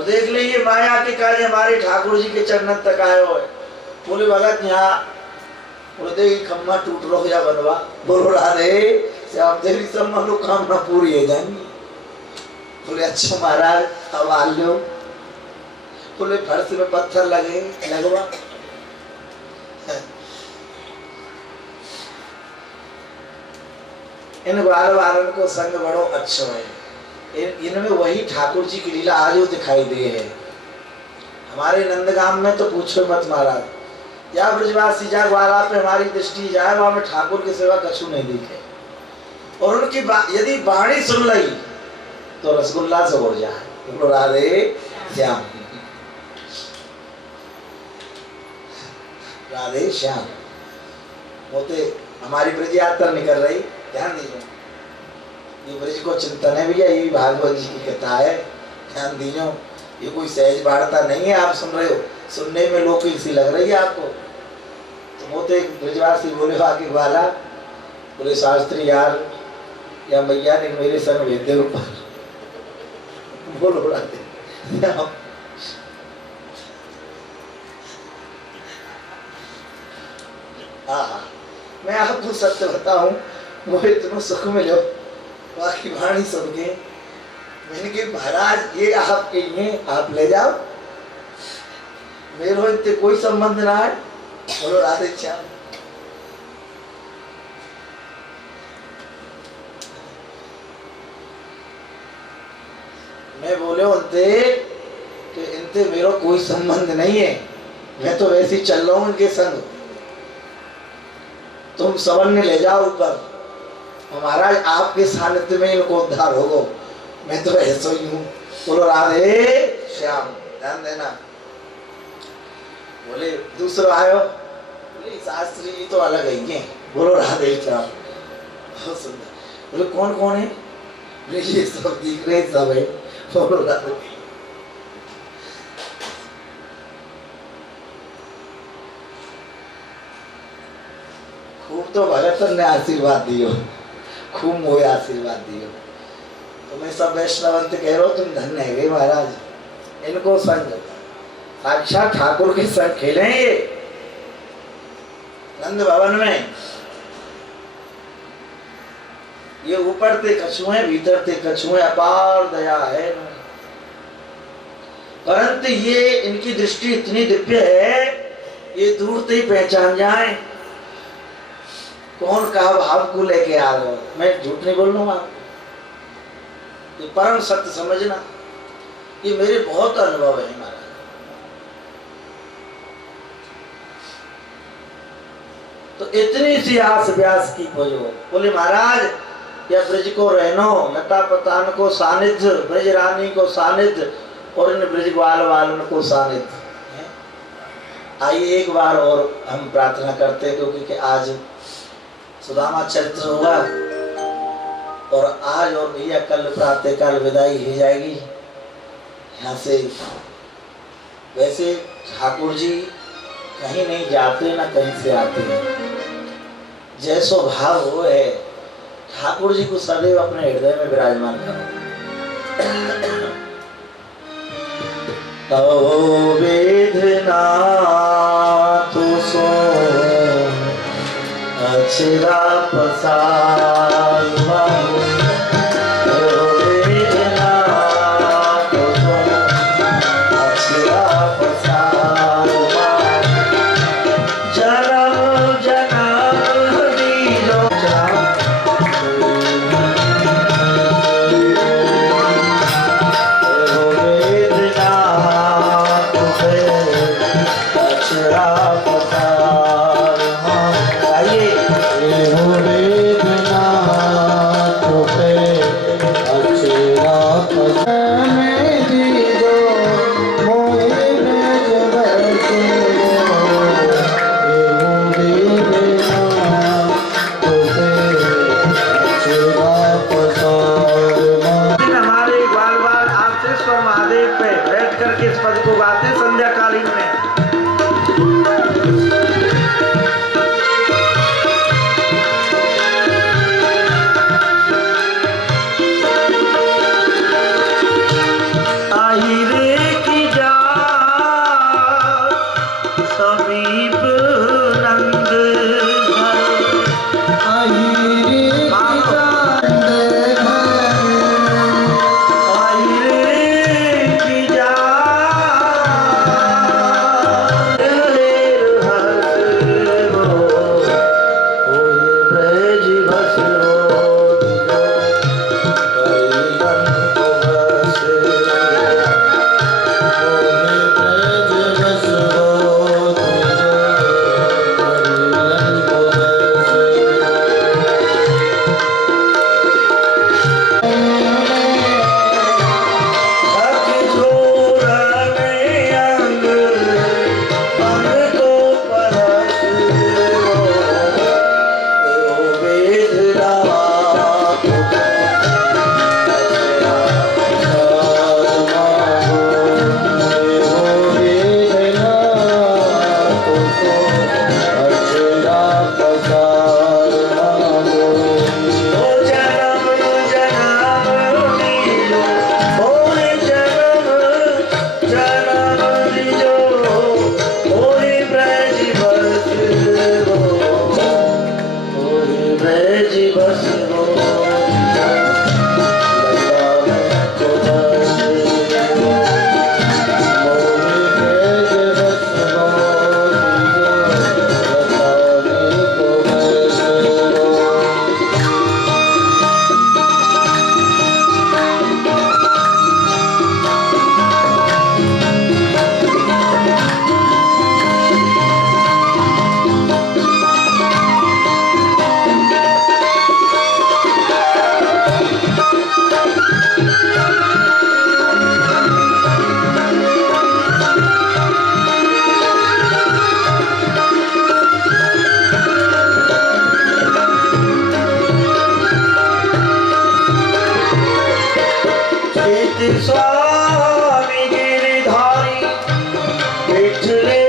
और देख ले ये माया के कार्य हमारे ठाकुर जी के चरणन तक आए हो। बोले भगत यहाँ बोले खम्मा टूट रो या बनवा। बोलो राधे श्याम तेरी सब मनोकामना पूरी हो जाएंगी। बोले अच्छा महाराज अब आ लो। बोले फर्श में पत्थर लगे लगवा। इन बार बारन को संग बड़ो अच्छा है। इनमें वही ठाकुर जी की लीला आज दिखाई दे है। हमारे नंदगाम में तो पूछो मत महाराज, या ब्रजवासी जा ग्वाला पे हमारी दृष्टि जाए वहां में ठाकुर की सेवा कछु नहीं दिखे। और उनकी यदि वाणी सुन ली तो रसगुल्ला से उड़ जाए। तो राधे श्याम राधे श्याम होते हमारी ब्रज यात्रा निकल रही। ध्यान दीजिए, ये ब्रज को चिंतन है भैया, ये भागवत जी की कथा है। ध्यान दीजिए, ये कोई सहज वार्ता नहीं है। आप सुन रहे हो, सुनने में लोग सी लग रही है आपको। तो वो तो एक ब्रजवासी बोले आगे वाला, बोले शास्त्री यार या मैया ने मेरे संग भेदे ऊपर। बोलो राधे। हाँ, मैं आपको सत्य बताऊं, मुझे इतना सुख मिलो बाकी वाणी सुन के। मैंने कहा महाराज ये आप कहिए, आप ले जाओ, मेरे इनसे कोई संबंध ना है। बोलो राधे श्याम। मैं बोले उनसे कि इनसे मेरा कोई संबंध नहीं है, मैं तो वैसे ही चल रहा हूँ इनके संग। तुम सवन ने ले जाओ ऊपर, महाराज आपके सानिध्य में इनको उद्धार होगो। मैं तो ऐसा ही हूँ। बोलो राधे श्याम। ध्यान देना। बोले दूसरा आयो, बोले शास्त्री जी तो अलग है। बोलो राधे श्याम। बहुत सुंदर। बोले कौन कौन है? बोले ये सब दिख रहे सब है। बोलो राधे। खूब तो भगत ने आशीर्वाद दियो, खूब मोए आशीर्वाद दियो। तो मैं सब वैष्णवंत कह रहा हूँ तुम धन्य है महाराज। इनको संग साक्षात ठाकुर के संग खेले ये नंद भवन में। ये ऊपर ते कछुए भीतर ते कछुए, अपार दया है। परंतु ये इनकी दृष्टि इतनी दिव्य है, ये दूर से ही पहचान जाए कौन कहा भाव को लेके आ रहे हो। मैं झूठ नहीं बोल रहा, ये परम सत्य समझना। ये मेरे बहुत अनुभव है महाराज। तो इतनी सी आस व्यास की खोजो। बोले महाराज या ब्रज को रहनो, लता पतान को सानिध्य, ब्रज रानी को सानिध्य और इन ब्रज ग्वाल वालन को सानिध्य। आइए एक बार और हम प्रार्थना करते हैं, क्योंकि आज सुदामा चरित्र होगा और आज और भैया कल प्रातः काल विदाई हो जाएगी यहाँ से। वैसे ठाकुर जी कहीं नहीं जाते ना कहीं से आते हैं, जैसो भाव वो है। ठाकुर जी को सदैव अपने हृदय में विराजमान करो। तो वेदना तो सो अक्षरा पसार वेदना भेज बस वो स्वामी गिरधारी बिठले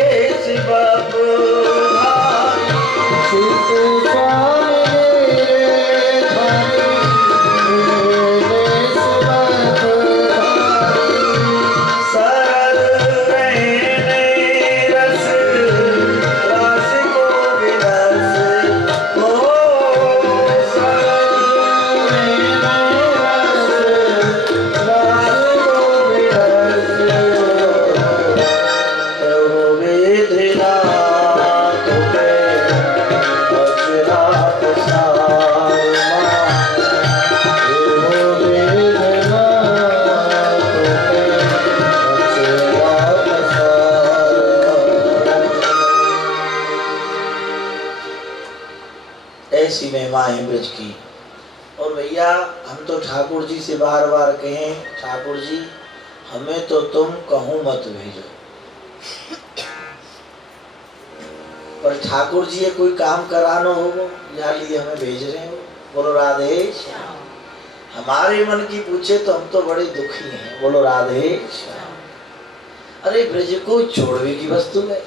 शिवप धारी स्वामी गिरधारी बिठले शिवप धारी सरल रहने रस रस को विरस हो सरल ऐसी महिमा है ब्रज की। और भैया हम तो ठाकुर जी से बार बार कहें, ठाकुर जी हमें तो तुम कहूँ मत भेजो, पर ठाकुर जी ये कोई काम कराना होगा या लिए हमें भेज रहे हो। बोलो राधे। हमारे मन की पूछे तो हम तो बड़े दुखी हैं। बोलो राधे। अरे ब्रज को छोड़ने की वस्तु है।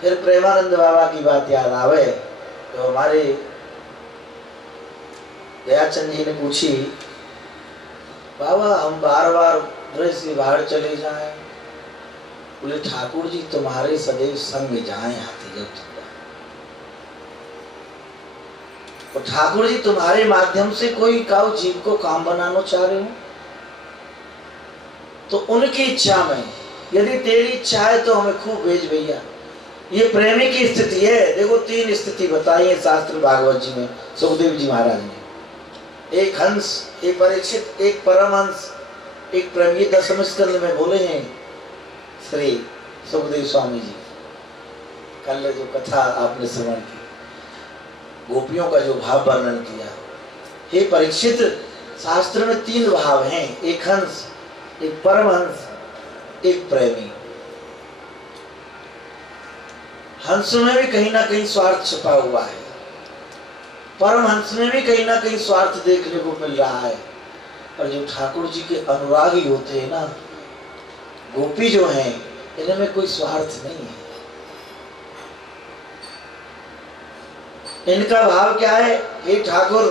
फिर प्रेमानंद बाबा की बात याद आवे तो हमारे दयाचंद जी ने पूछी, बाबा हम बार बार ब्रज से बाहर चले जाएं। बोले ठाकुर जी तुम्हारे सदैव संग जाएं आते जब तक। और ठाकुर जी तुम्हारे माध्यम से कोई काउ जीव को काम बनाना चाह रहे हो तो उनकी इच्छा में, यदि तेरी इच्छा है तो हमें खूब भेज भैया। ये प्रेमी की स्थिति है। देखो 3 स्थिति बताई है शास्त्र भागवत जी में सुखदेव जी महाराज ने। एक हंस, एक परीक्षित, एक परमहंस, एक प्रेम। ये 10वें स्कंद में बोले हैं श्री सुखदेव स्वामी जी। कल जो कथा आपने श्रवण की, गोपियों का जो भाव वर्णन किया। हे परीक्षित, शास्त्र में 3 भाव हैं, एक हंस, एक परमहंस, एक प्रेमी। हंस में भी कहीं ना कहीं स्वार्थ छुपा हुआ है, परमहंस में भी कहीं ना कहीं स्वार्थ देखने को मिल रहा है। पर जो ठाकुर जी के अनुरागी होते हैं ना, गोपी जो हैं, इनमें कोई स्वार्थ नहीं है। इनका भाव क्या है, हे ठाकुर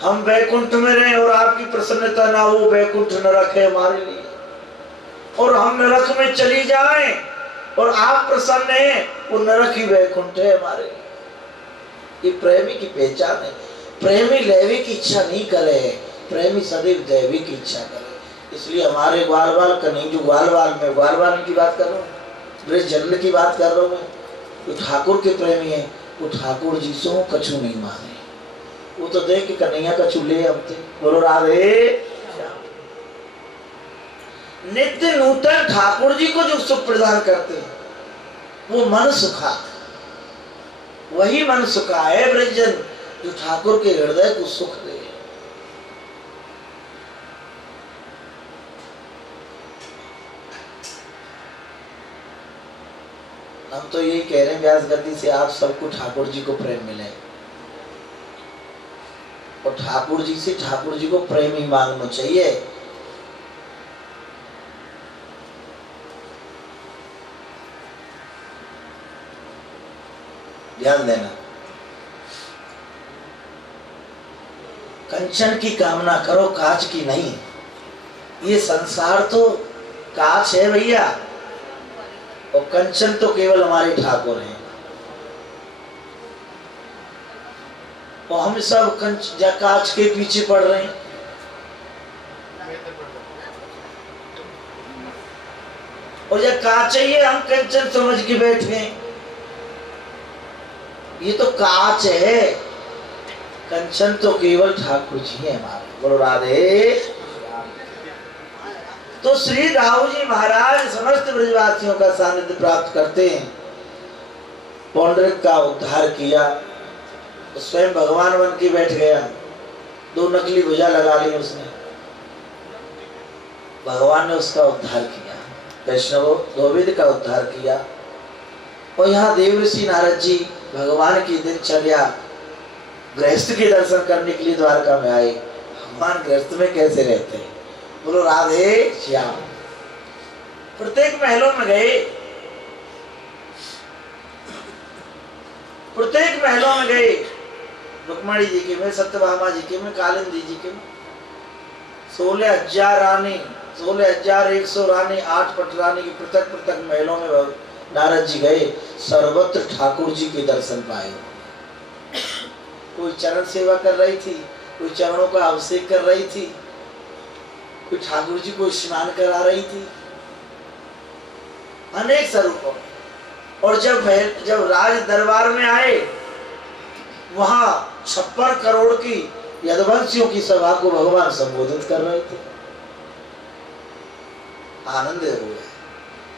हम वैकुंठ में रहें और आपकी प्रसन्नता ना हो, वैकुंठ नरक है हमारे लिए, और हम नरक में चली जाएं और आप प्रसन्न हैं, वो नरक ही वैकुंठ है हमारे लिए। ये प्रेमी की पहचान है। प्रेमी लैवी की इच्छा नहीं करे, प्रेमी सदैव दैवी की इच्छा करे। इसलिए हमारे ग्वाल बाल का नहीं, जो ग्वाल बाल की बात कर रहा हूँ, ब्रज जन्म की बात कर रहा हूँ मैं, जो ठाकुर के प्रेमी है वो ठाकुर जी से कछु नहीं मांगे। वो तो देख के कन्हैया कछु ले हमते। बोलो राधे। नित्य नूतन ठाकुर जी को जो सुख प्रदान करते हैं वो मन सुखा, वही मन सुखा है ब्रजजन जो ठाकुर के हृदय को सुख दे। हम तो यही कह रहे हैं व्यास गद्दी से आप सबको ठाकुर जी को प्रेम मिले, और ठाकुर जी से ठाकुर जी को प्रेम ही मांगना चाहिए। ध्यान देना, कंचन की कामना करो, कांच की नहीं। ये संसार तो कांच है भैया, और कंचन तो केवल हमारे ठाकुर हैं। और हम सब कांच के पीछे पड़ रहे हैं। और यह कांच ही है, हम कंचन समझ के बैठ गए। ये तो कांच है, कंचन तो केवल ठाकुर जी है हमारे। बोलो राधे। तो श्री राहु जी महाराज समस्त ब्रजवासियों का सानिध्य प्राप्त करते हैं। पौंडरिक का उद्धार किया, तो स्वयं भगवान बन के बैठ गया। दो नकली भुजा लगा ली उसने, भगवान ने उसका उद्धार किया। वैष्णव द्रौपदी का उद्धार किया। और यहाँ देवर्षि नारद जी भगवान की दिनचर्या गृहस्थ के दर्शन करने के लिए द्वारका में आए। भगवान गृहस्थ में कैसे रहते हैं? बोलो राधे श्याम। प्रत्येक महलों में गए, प्रत्येक महलों में गए। रुक्मणी जी के में, सत्यभामा जी के में, कालिंदी जी के में 16,000 रानी, 16,100 रानी, 8 पटरानी की पृथक पृथक महलों में नारद जी गए। सर्वत्र ठाकुर जी के दर्शन पाए। कोई चरण सेवा कर रही थी, कोई चरणों का अभिषेक कर रही थी, कोई ठाकुर जी को स्नान करा रही थी, अनेक स्वरूपों। और जब राज दरबार में आए, वहां 56 करोड़ की यदुवंशियों की सभा को भगवान संबोधित कर रहे थे। आनंद हुए।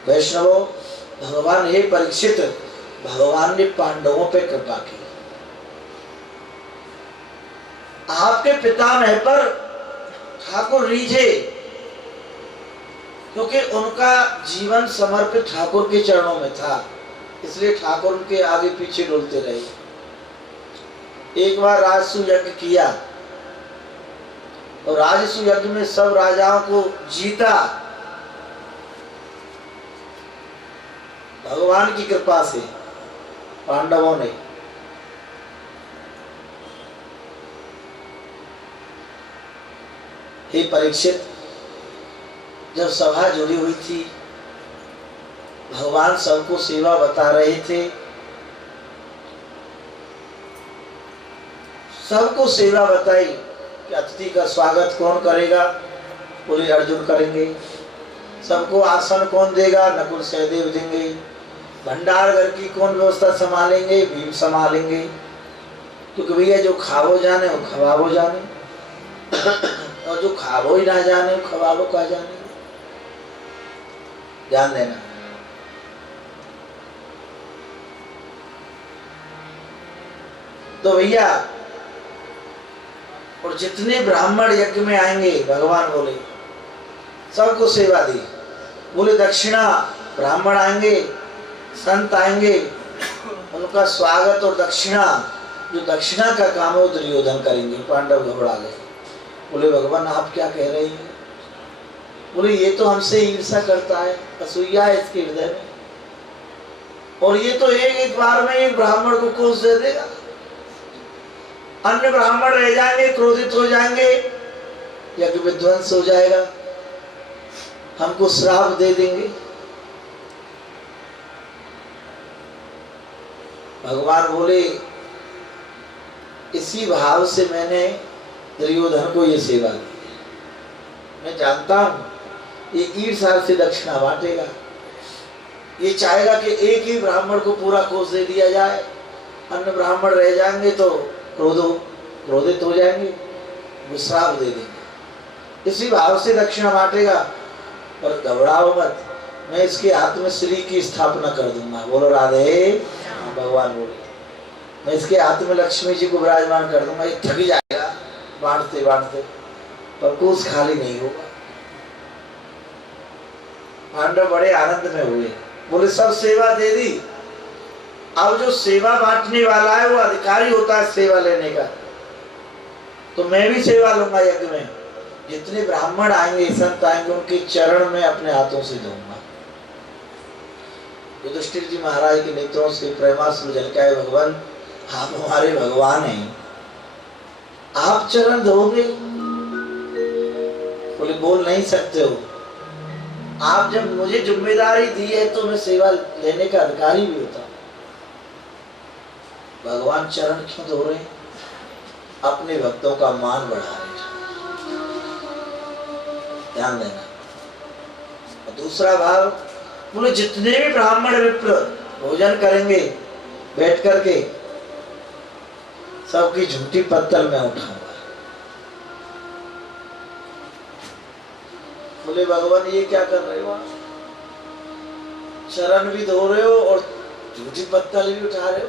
वैष्णवों, भगवान हे परीक्षित, भगवान ने पांडवों पे कृपा की। आपके पितामह पर ठाकुर रीझे, क्योंकि उनका जीवन समर्पित ठाकुर के चरणों में था, इसलिए ठाकुर उनके आगे पीछे डोलते रहे। एक बार राजसू यज्ञ किया, और राजसू यज्ञ में सब राजाओं को जीता भगवान की कृपा से पांडवों ने। हे परीक्षित, जब सभा जुड़ी हुई थी, भगवान सबको सेवा बता रहे थे, सबको सेवा बताई कि अतिथि का स्वागत कौन करेगा? बोले अर्जुन करेंगे। सबको आसन कौन देगा? नकुल सहदेव देंगे। भंडार घर की कौन व्यवस्था संभालेंगे? भीम संभालेंगे। क्योंकि भैया जो खावो जाने वो खवाबो जाने, और जो खावो ही ना जाने वो खवाबो का जाने। ध्यान देना। तो भैया, और जितने ब्राह्मण यज्ञ में आएंगे, भगवान बोले सबको सेवा दी। बोले दक्षिणा, ब्राह्मण आएंगे, संत आएंगे, उनका स्वागत और दक्षिणा, जो दक्षिणा का काम है वो दुर्योधन करेंगे। पांडव घबरा गए। बोले भगवान आप क्या कह रहे हैं? बोले ये तो हमसे ईर्ष्या करता है, असूया है इसके हृदय में, और ये तो एक बार में एक ब्राह्मण को कोष दे देगा। अन्य ब्राह्मण रह जाएंगे, क्रोधित हो जाएंगे, यज्ञ विध्वंस हो जाएगा, हमको श्राप दे देंगे। भगवान बोले इसी भाव से मैंने दुर्योधन को ये सेवा दी। मैं जानता हूं ये ईर्ष्या से दक्षिणा बांटेगा, ये चाहेगा कि एक ही ब्राह्मण को पूरा कोष दे दिया जाए, अन्य ब्राह्मण रह जाएंगे तो क्रोधित हो जाएंगे, वो श्राप दे देंगे। इसी भाव से दक्षिणा बांटेगा। पर घबराओ मत, मैं इसके हाथ में श्री की स्थापना कर दूंगा। बोलो राधे। भगवान बोले मैं इसके हाथ में लक्ष्मी जी को विराजमान कर दूंगा, ये थक जाएगा बांटते बांटते, पर कोष खाली नहीं होगा। पांडव बड़े आनंद में हुए। बोले सब सेवा दे दी, अब जो सेवा बांटने वाला है वो अधिकारी होता है सेवा लेने का, तो मैं भी सेवा लूंगा यज्ञ में। जितने ब्राह्मण आएंगे, संत आएंगे, उनके चरण में अपने हाथों से दूंगा। युधिष्ठिर जी महाराज के नेत्रों से प्रेमाश्रु झलकाए, भगवान आप हमारे भगवान हैं, आप चरण धोगे? बोले बोल नहीं सकते हो, आप जब मुझे जिम्मेदारी दी है तो मैं सेवा लेने का अधिकारी भी होता हूं। भगवान चरण क्यों धो रहे हैं? अपने भक्तों का मान बढ़ा रहे हैं, ध्यान देना। और दूसरा भाव, बोले जितने भी ब्राह्मण विप्र भोजन करेंगे बैठ करके, सबकी झूठी पत्तल में उठाऊंगा। बोले भगवान ये क्या कर रहे हो? चरण भी धो रहे हो और झूठी पत्तल भी उठा रहे हो,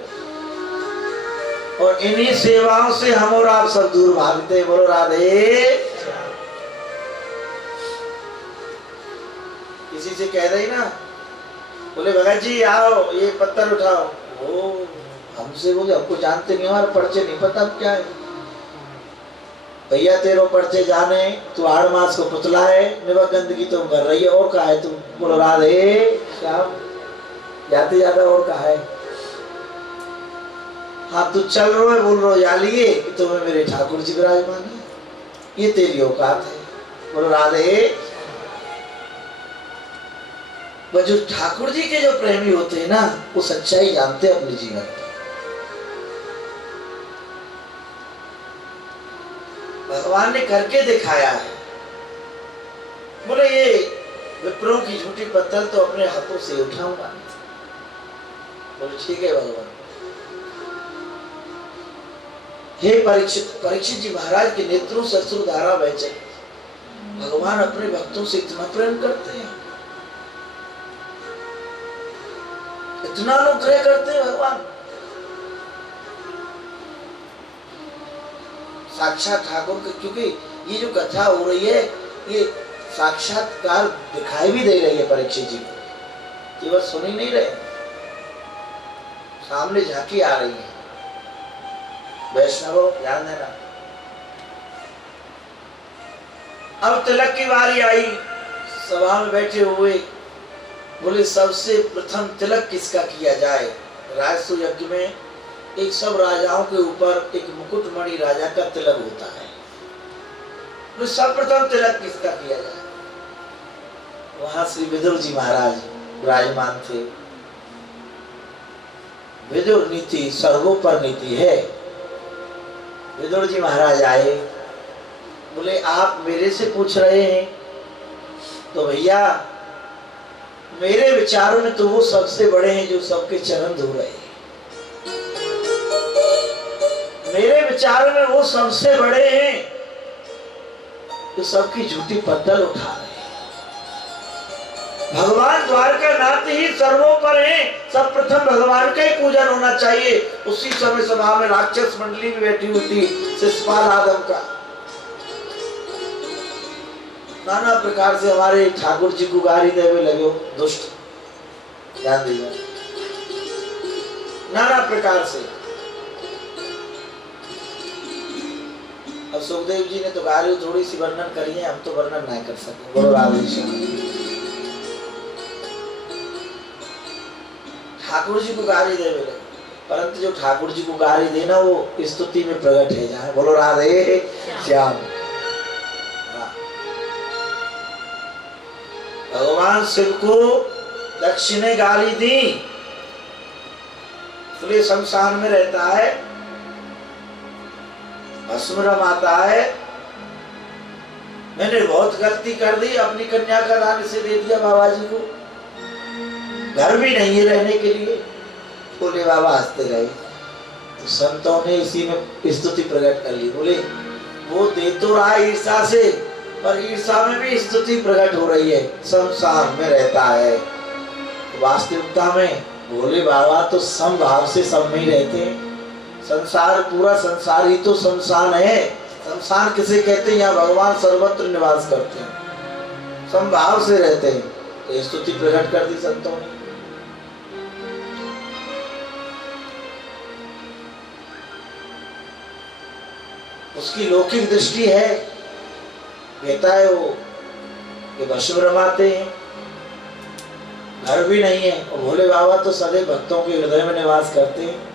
और इन्हीं सेवाओं से हम और आप सब दूर भागते हैं। बोलो राधे। किसी से कह रही ना, बोले भगत जी आओ ये पत्थर उठाओ, ओ हमसे बोले हमको जानते नहीं, हमारे पर्चे नहीं पता क्या है। भैया तेरो पर्चे जाने, तू 8 मास को पुतला है, निवक गंदगी तुम कर रही है, और कहा है तू? बोलो राधे श्याम। जाते जाता और कहा है? हाँ तू चल रहे है, बोल रहे जा लिए कि तुम्हें मेरे ठाकुर जी विराजमान है, ये तेरी औकात है। बोलो राधे। वो जो ठाकुर जी के जो प्रेमी होते हैं ना, वो सच्चाई जानते हैं अपने जीवन में। भगवान ने करके दिखाया है। बोले ये विप्रों की झूठी पत्थर तो अपने हाथों से उठाऊंगा। बोले ठीक है भगवान। हे परीक्षित, परीक्षित जी महाराज के नेत्रों से अश्रुधारा बह चली। भगवान अपने भक्तों से इतना प्रेम करते हैं, इतना अनुग्रह करते हैं भगवान। साक्षात ठाकुर के, क्योंकि ये जो कथा हो रही है ये साक्षात्कार दिखाई भी दे रही है परीक्षित जी को, केवल सुन ही नहीं रहे, सामने झांकी आ रही है। वैष्णवों ध्यान देना। अब तिलक की बारी आई, सभा में बैठे हुए बोले सबसे प्रथम तिलक किसका किया जाए? राजसु यज्ञ में एक सब राजाओं के ऊपर एक मुकुटमणि राजा का तिलक होता है, तो सर्वप्रथम तिलक किसका किया जाए? वहां श्री विदुर जी महाराज विराजमान थे। विदुर नीति सर्वोपर नीति है। विदुर जी महाराज आए, बोले आप मेरे से पूछ रहे हैं तो भैया मेरे विचारों में तो वो सबसे बड़े हैं जो सबके चरण धो रहे हैं। मेरे विचारों में वो सबसे बड़े हैं जो सबकी झूठी पत्तल उठा रहे हैं। भगवान द्वारकानाथ ही सर्वोपर हैं, सब प्रथम भगवान का ही पूजन होना चाहिए। उसी समय सभा में राक्षस मंडली भी बैठी हुई थी, शिशुपाल आदम का। नाना प्रकार से हमारे ठाकुर जी को गाली देवे लगे हो, दुष्ट, ध्यान दीजिए, नाना प्रकार से। अब सुखदेव जी ने तो गाली थोड़ी सी वर्णन करी है, हम तो वर्णन नहीं कर सकते। बोलो राधे श्याम। ठाकुर जी को गाली देवे लगे, परंतु जो ठाकुर जी को गाली देना वो स्तुति में प्रकट है जाए। बोलो राधे श्याम। भगवान शिव को दक्ष ने गाली दी, खुले शमशान में रहता है, भस्म रमाता है, मैंने बहुत गलती कर दी, अपनी कन्या का दान इसे दे दिया बाबा जी को, घर भी नहीं है रहने के लिए। बोले बाबा हंसते रहे। तो संतों ने इसी में स्तुति प्रकट कर ली। बोले वो दे तो रहा ईर्षा से, पर ईर्षा में भी स्तुति प्रकट हो रही है, संसार में रहता है। वास्तविकता में बोले बाबा तो समभाव से सब में ही रहते हैं। संसार, पूरा संसार ही तो शमशान है। शमशान किसे कहते हैं? यहाँ भगवान सर्वत्र निवास करते हैं, समभाव से रहते हैं। तो स्तुति प्रकट कर दी संतों ने। उसकी लौकिक दृष्टि है, कहता है वो कि भस्म रमाते हैं, घर भी नहीं है, और भोले बाबा तो सदैव भक्तों के हृदय में निवास करते हैं।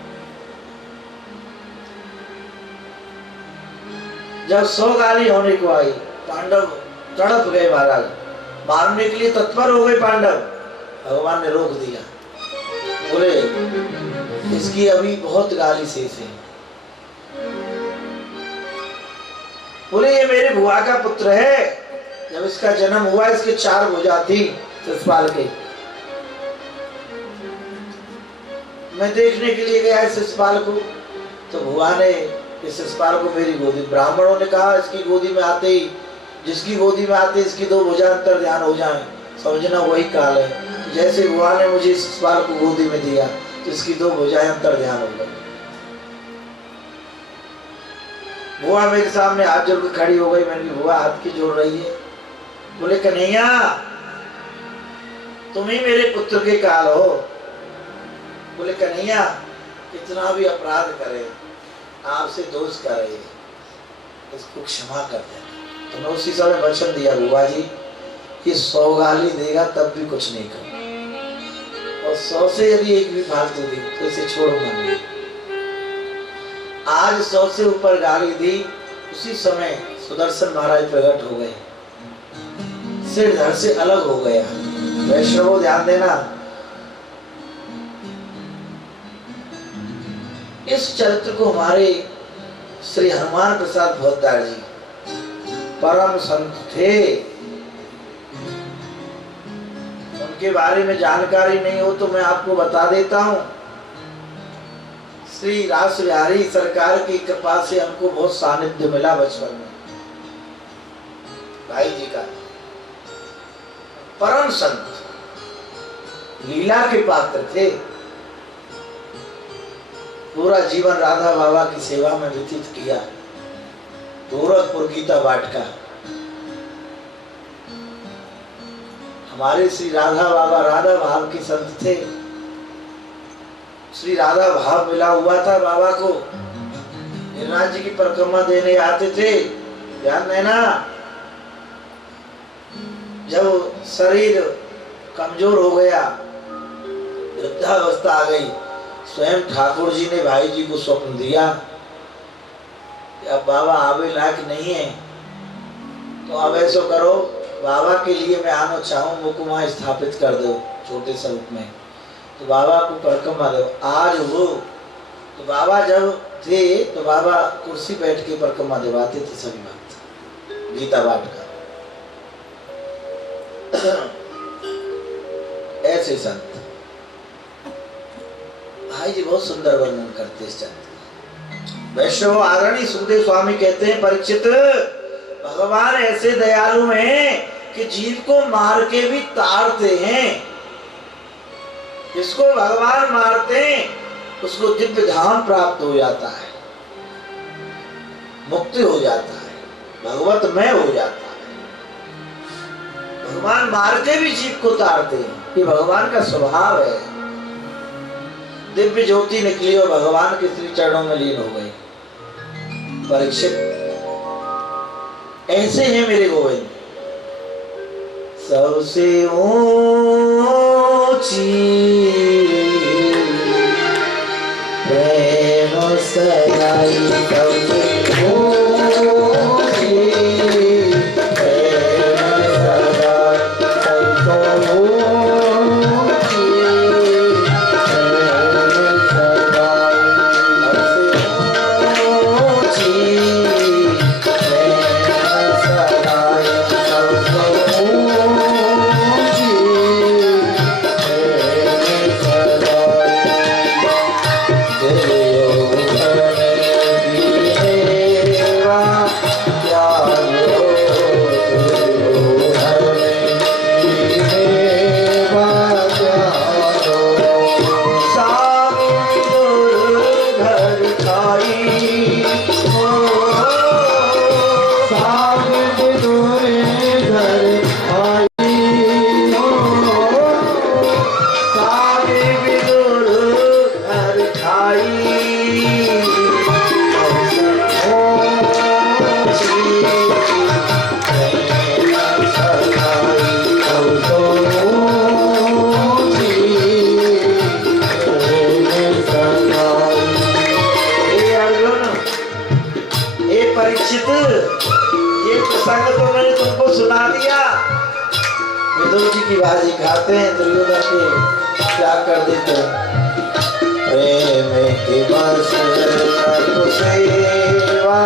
जब 100 गाली होने को आई, पांडव तड़प गए महाराज। मारने के लिए तत्पर हो गए पांडव। भगवान ने रोक दिया, बोले इसकी अभी बहुत गाली शेष है। बोले ये मेरे बुआ का पुत्र है, जब इसका जन्म हुआ इसके 4 भुजा थी शिशुपाल के। मैं देखने के लिए गया शिशुपाल को, तो बुआ ने इस शिशुपाल को मेरी गोदी, ब्राह्मणों ने कहा इसकी गोदी में आते ही, जिसकी गोदी में आते इसकी 2 भुजा अंतर ध्यान हो जाए, समझना वही काल है। तो जैसे बुआ ने मुझे शिशुपाल को गोदी में दिया तो इसकी 2 भुजाएं अंतर ध्यान हो गई। बुआ मेरे सामने हाथ जोड़ के खड़ी हो गई। मैंने कहा बुआ हाथ की जोड़ रही है? बोले कन्हैया तुम ही मेरे पुत्र के काल हो। बोले कन्हैया कितना भी अपराध करे, आपसे दोष करे, इसको क्षमा कर देना। तो मैं उसी समय वचन दिया, बुआ जी ये 100 गाली देगा तब भी कुछ नहीं करूंगा, और 100 से यदि एक भी फालतू दी तो इसे छोड़ूंगा नहीं। आज 100 से ऊपर गाली दी, उसी समय सुदर्शन महाराज प्रकट हो गए, सिर धड़ से अलग हो गया। वैष्णवों ध्यान देना, इस चरित्र को हमारे श्री हनुमान प्रसाद भोजदार जी परम संत थे। उनके बारे में जानकारी नहीं हो तो मैं आपको बता देता हूं। श्री रास बिहारी सरकार की कृपा से हमको बहुत सानिध्य मिला बचपन में। भाई जी का परम संत, लीला के पात्र थे। पूरा जीवन राधा बाबा की सेवा में व्यतीत किया। गोरखपुर गीता वाटिका, हमारे श्री राधा बाबा राधा भाव के संत थे। श्री राधा भाव मिला हुआ था बाबा को, गिरिराज जी की परिक्रमा देने आते थे। ध्यान देना, जब शरीर कमजोर हो गया, वृद्धावस्था आ गई, स्वयं ठाकुर जी ने भाई जी को स्वप्न दिया कि अब बाबा आवे लायक नहीं है, तो अब ऐसा करो बाबा के लिए मैं आना चाहूँ, मुझको वहाँ स्थापित कर दो छोटे स्वरूप में, तो बाबा को परिक्रमा दो। आज वो तो बाबा जब थे तो बाबा कुर्सी बैठ के परिक्रमा दिवाते थे सभी भक्त, गीता पाठ का। ऐसे संत भाई जी बहुत सुंदर वर्णन करते इस चरित्र। वैष्णव आदरणीय सुखदेव स्वामी कहते हैं, परीक्षित भगवान ऐसे दयालु हैं कि जीव को मार के भी तारते हैं। जिसको भगवान मारते हैं उसको दिव्य धाम प्राप्त हो जाता है, मुक्ति हो जाता है, भगवतमय हो जाता है। भगवान मार के भी जीव को तारते हैं, ये भगवान का स्वभाव है। दिव्य ज्योति निकली और भगवान के श्री चरणों में लीन हो गई। परीक्षित ऐसे हैं मेरे गोविंद, सबसे ऊंची प्रेम सगाई, सबसे ऊंची प्रेम सगाई, सबसे ऊंची प्रेम सगाई, सबसे ऊंची प्रेम सगाई, सबसे ऊंची प्रेम सगाई। पिताजी खाते हैं दुर्योधन के त्याग कर देते हैं। प्रेम के बस प्रभु सेवा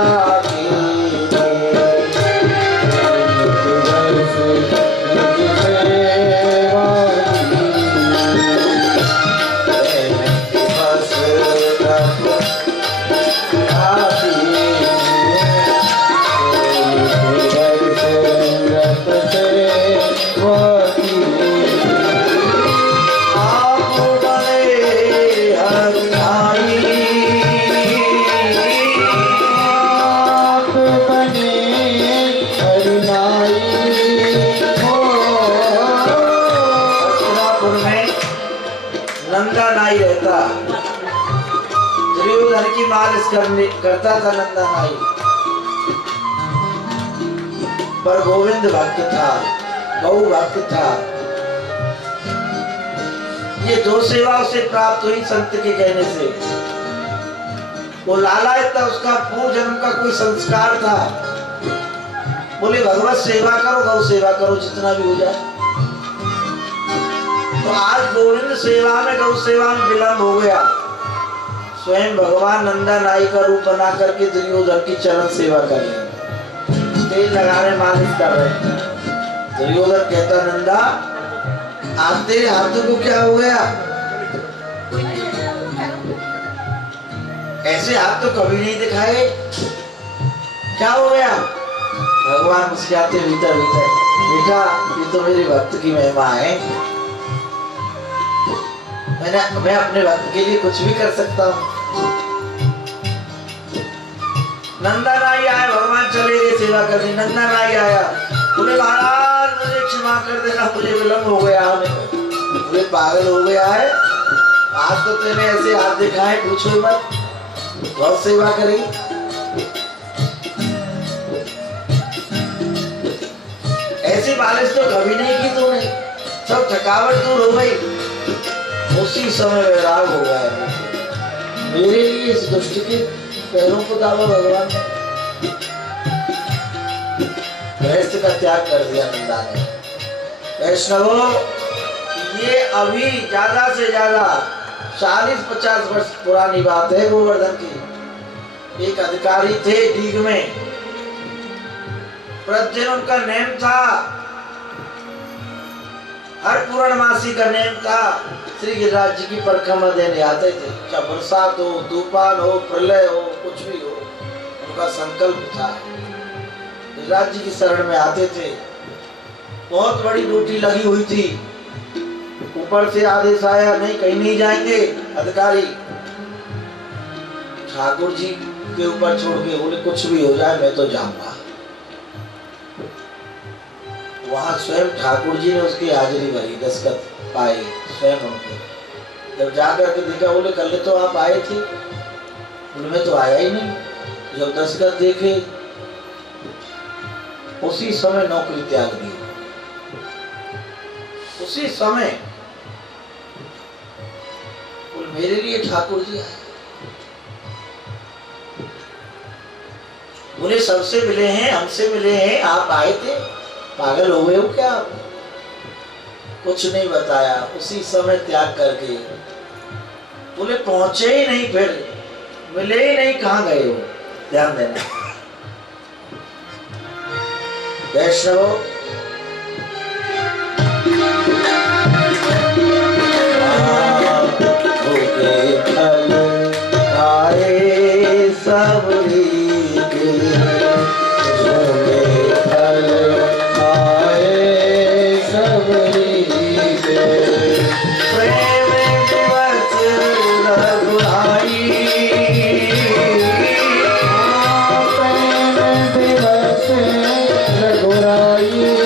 की, मालिश करता था नंदा नाई, पर गोविंद भक्त था, गौ भक्त था। ये दो सेवा उसे प्राप्त हुई संत के कहने से। वो लालायत था, उसका पूर्व जन्म का कोई संस्कार था। बोले भगवत सेवा करो, गौ सेवा करो, जितना भी हो जाए। तो आज गोविंद सेवा में, गौ सेवा में विलंब हो गया। स्वयं भगवान नंदा नाई का रूप बना करके दुर्योधन की चरण सेवा कर रहे, तेल लगा रहे, मालिश कर रहे। दुर्योधन कहता नंदा आज तेरे हाथों को क्या हो गया? ऐसे हाथ तो कभी नहीं दिखाए, क्या हो गया? भगवान मुस्कुराते भीतर भीतर, बेटा ये तो मेरे भक्त की महिमा है, मैं अपने भक्त के लिए कुछ भी कर सकता हूँ। नंदा नाई आए, भगवान चले गए सेवा करने। नंदा नाई आया, बोले महाराज मुझे क्षमा कर देना, मुझे विलंब हो गया, मुझे पागल हो गया है। आज तो तेने ऐसे हाथ दिखाए, पूछो मत, बहुत सेवा करी। ऐसी मालिश तो कभी नहीं की तूने, सब थकावट दूर हो गई। उसी समय वैराग हो गया मेरे लिए, इस दुष्ट के पैरों को दावा भगवान ने। वैश्य का त्याग कर दिया नंदा ने। वैष्णवों, ये अभी ज्यादा से ज्यादा 40-50 वर्ष पुरानी बात है। गोवर्धन की एक अधिकारी थे डीग में, प्रतिदिन उनका नेम था, हर पूर्णमासी का नेम था, श्री गिरिराज जी की परिक्रमा देने आते थे। चाहे बरसात हो, तूफान हो, प्रलय हो, कुछ भी हो, उनका संकल्प था। गिरिराज जी की शरण में आते थे। बहुत बड़ी ड्यूटी लगी हुई थी, ऊपर से आदेश आया नहीं कहीं नहीं जाएंगे अधिकारी। ठाकुर जी के ऊपर छोड़ के बोले कुछ भी हो जाए मैं तो जाऊंगा। वहां स्वयं ठाकुर जी ने उसकी हाजिरी भरी, दस्तखत पाए स्वयं उनके। जब जाकर के देखा, बोले कल तो आप आए थे, उनमें तो आया ही नहीं। जब दस्तखत देखे, उसी समय नौकरी त्याग दी, उसी समय। मेरे लिए ठाकुर जी आए, बोले सबसे मिले हैं, हमसे मिले हैं, आप आए थे, पागल हो गए हो क्या आप? कुछ नहीं बताया, उसी समय त्याग करके। बोले पहुंचे ही नहीं, फिर मिले ही नहीं, कहां गए हो? ध्यान देना वैष्णव। फल आए सब रघुराई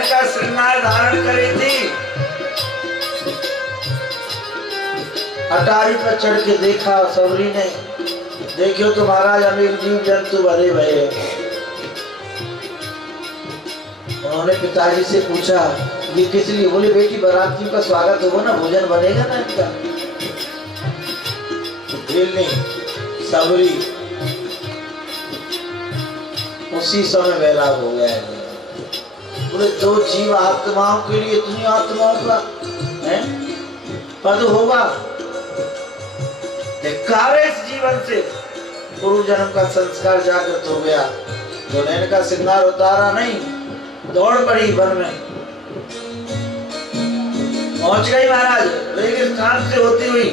नैन का श्रृंगार धारण करी थी। अटारी पर चढ़ के देखा सबरी ने, देखियो तो महाराज अनेक जीव जंतु भरे भये। उन्होंने पिताजी से पूछा ये किस लिए? बोले बेटी बारातियों का स्वागत होगा ना, भोजन बनेगा ना इनका। सबरी उसी समय वैराग हो गया है। बोले दो जीव आत्माओं के लिए इतनी आत्माओं का है पद होगा? धिक्कार है इस जीवन से। पूर्व जन्म का संस्कार जागृत हो गया। जो नैन का श्रृंगार उतारा नहीं, दौड़ पड़ी वन में, पहुंच गई महाराज। रेगिस्तान से होती हुई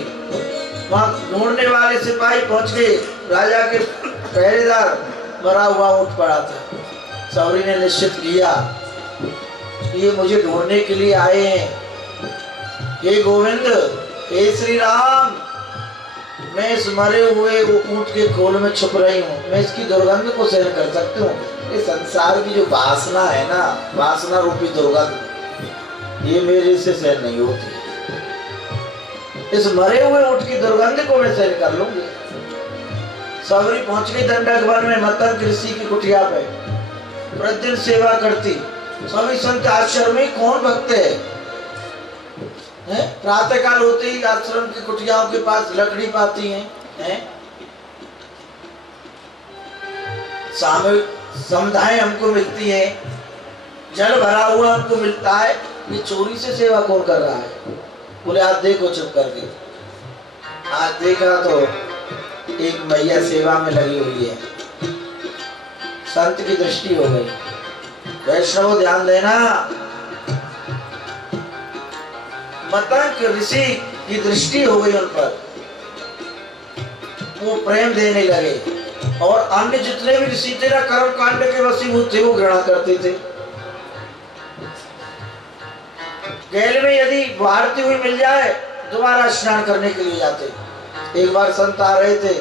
वहां ढूंढने वाले सिपाही पहुंच गए। राजा के पहरेदार मरा हुआ उठ पड़ा था। सबरी ने निश्चित किया ये मुझे ढूंढने के लिए आए हैं। हे गोविंद, हे श्री राम, मैं इस मरे हुए ऊंट के खोल में छुप रही हूँ। मैं इसकी दुर्गंध को सहन कर सकती हूँ। ये संसार की जो वासना है ना, वासना रूपी दुर्गंध, ये मेरे से सहन नहीं होती। इस मरे हुए ऊंट की दुर्गंध को मैं सहन कर लूंगी। सबरी पहुंच गई दंडक वन में मतंग ऋषि की कुटिया पे। प्रतिदिन सेवा करती। सभी संत आश्रम में कौन भक्त है? प्रातः काल होते ही आश्रम की कुटियाओं के पास लकड़ी पाती हैं। सामूहिक समुदाय हमको मिलती है, जल भरा हुआ हमको मिलता है। ये चोरी से सेवा कौन कर रहा है? बोले आज देखो चुप करके। आज देखा तो एक मैया सेवा में लगी हुई है। संत की दृष्टि हो गई। वैष्णव ध्यान देना, मतंग ऋषि की दृष्टि हो गई उन पर। वो प्रेम देने लगे और अन्य जितने भी ऋषि थे ना, कर्म कांड के वशीभूत थे, वो घृणा करते थे। गैल में यदि भारती हुई मिल जाए दोबारा स्नान करने के लिए जाते। एक बार संत आ रहे थे,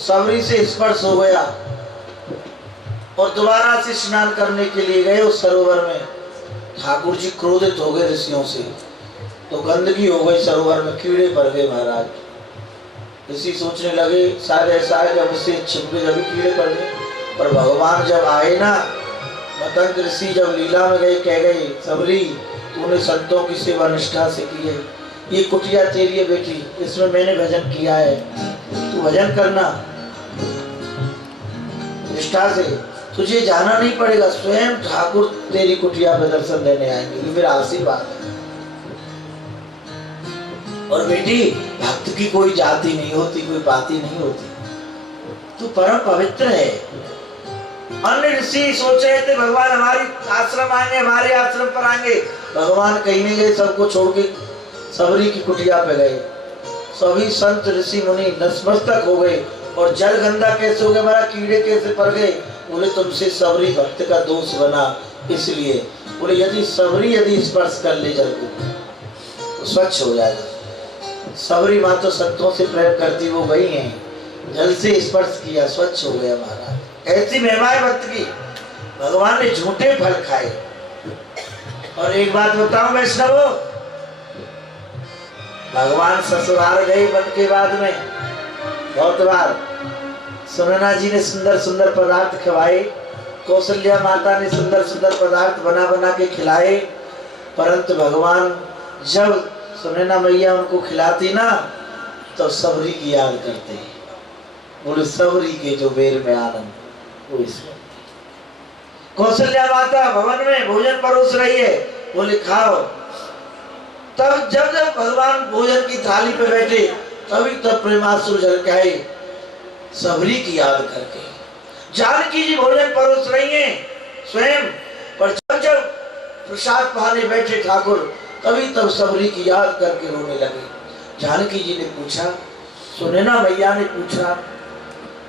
सबरी से स्पर्श हो गया और दोबारा से स्नान करने के लिए गए उस सरोवर में। ठाकुर जी क्रोधित हो गए ऋषियों से, तो गंदगी हो गई सरोवर में, कीड़े पड़ गए महाराज। ऋषि सोचने लगे शायद ऐसा है जब उससे छिप गए जब कीड़े पड़ गए। पर भगवान जब आए ना, मतंग ऋषि जब लीला में गए, कह गए सबरी तूने संतों की सेवा निष्ठा से की है। ये कुटिया तेरी है बेटी, इसमें मैंने भजन किया है, तू भजन करना निष्ठा से। तुझे जाना नहीं पड़ेगा, स्वयं ठाकुर तेरी कुटिया पे दर्शन देने आएंगे। ये मेरा आशीर्वाद है। और बेटी भक्त की कोई जाति नहीं होती, कोई बाती नहीं होती, तू परम पवित्र है। अन्य ऋषि सोच रहे थे भगवान हमारी आश्रम आएंगे, हमारे आश्रम पर आएंगे। भगवान कहीं नहीं गए, सबको छोड़ के सबरी की कुटिया पे गए। सभी संत ऋषि मुनि नतमस्तक हो गए। और जल गंदा कैसे हो गया हमारा, कीड़े कैसे पड़ गए? बोले तुमसे सबरी भक्त का दोष बना, इसलिए। बोले यदि सबरी यदि स्पर्श कर ले जल को तो स्वच्छ हो जाएगा। सबरी माँ तो संतों से प्रेम करती, वो गई है, जल से स्पर्श किया, स्वच्छ हो गया महाराज। ऐसी महिमा है भक्त की। भगवान ने झूठे फल खाए। और एक बात बताऊं वैष्णव, भगवान ससुराल गए वन के बाद में बहुत बार। सुनैना जी ने सुंदर सुंदर पदार्थ खिलाए, कौशल्या माता ने सुंदर सुंदर पदार्थ बना बना के खिलाए, परंतु भगवान जब सुनैना मैया उनको खिलाती ना तो सबरी की याद करते। बोले सबरी के जो बेर में आनंद वो इसमें। कौशल्या माता भवन में भोजन परोस रही है, बोले खाओ। तब जब जब भगवान भोजन की थाली पे बैठे तभी तब प्रेमाश्रु झलकाए सबरी की याद करके। जानकी जी भोजन परोस रही हैं स्वयं, पर जब जब प्रसाद पाने बैठे ठाकुर तभी तब सबरी की याद करके रोने लगे। जानकी जी ने पूछा, सुनैना मैया ने पूछा,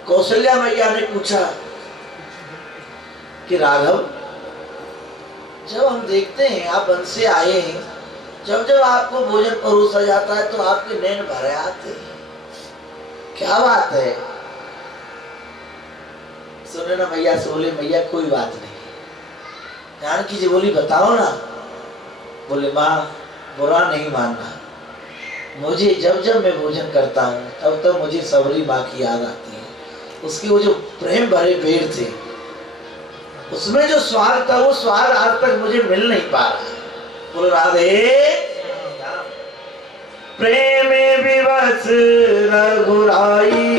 कौशल्या मैया ने पूछा कि राघव जब हम देखते हैं आप वन से आए हैं, जब जब आपको भोजन परोसा जाता है तो आपके नैन भर आते हैं, क्या बात है? सुनैना मैया से बोले मैया कोई बात नहीं, जानकी जी बोली बताओ ना। बोले माँ बुरा नहीं मानना, मुझे जब जब मैं भोजन करता हूँ तब तब मुझे सबरी माँ की याद आती है। उसके वो जो प्रेम भरे पेड़ थे उसमें जो स्वाद था वो स्वाद आज तक मुझे मिल नहीं पा रहा। बोल राधे प्रेम विवश रघुराई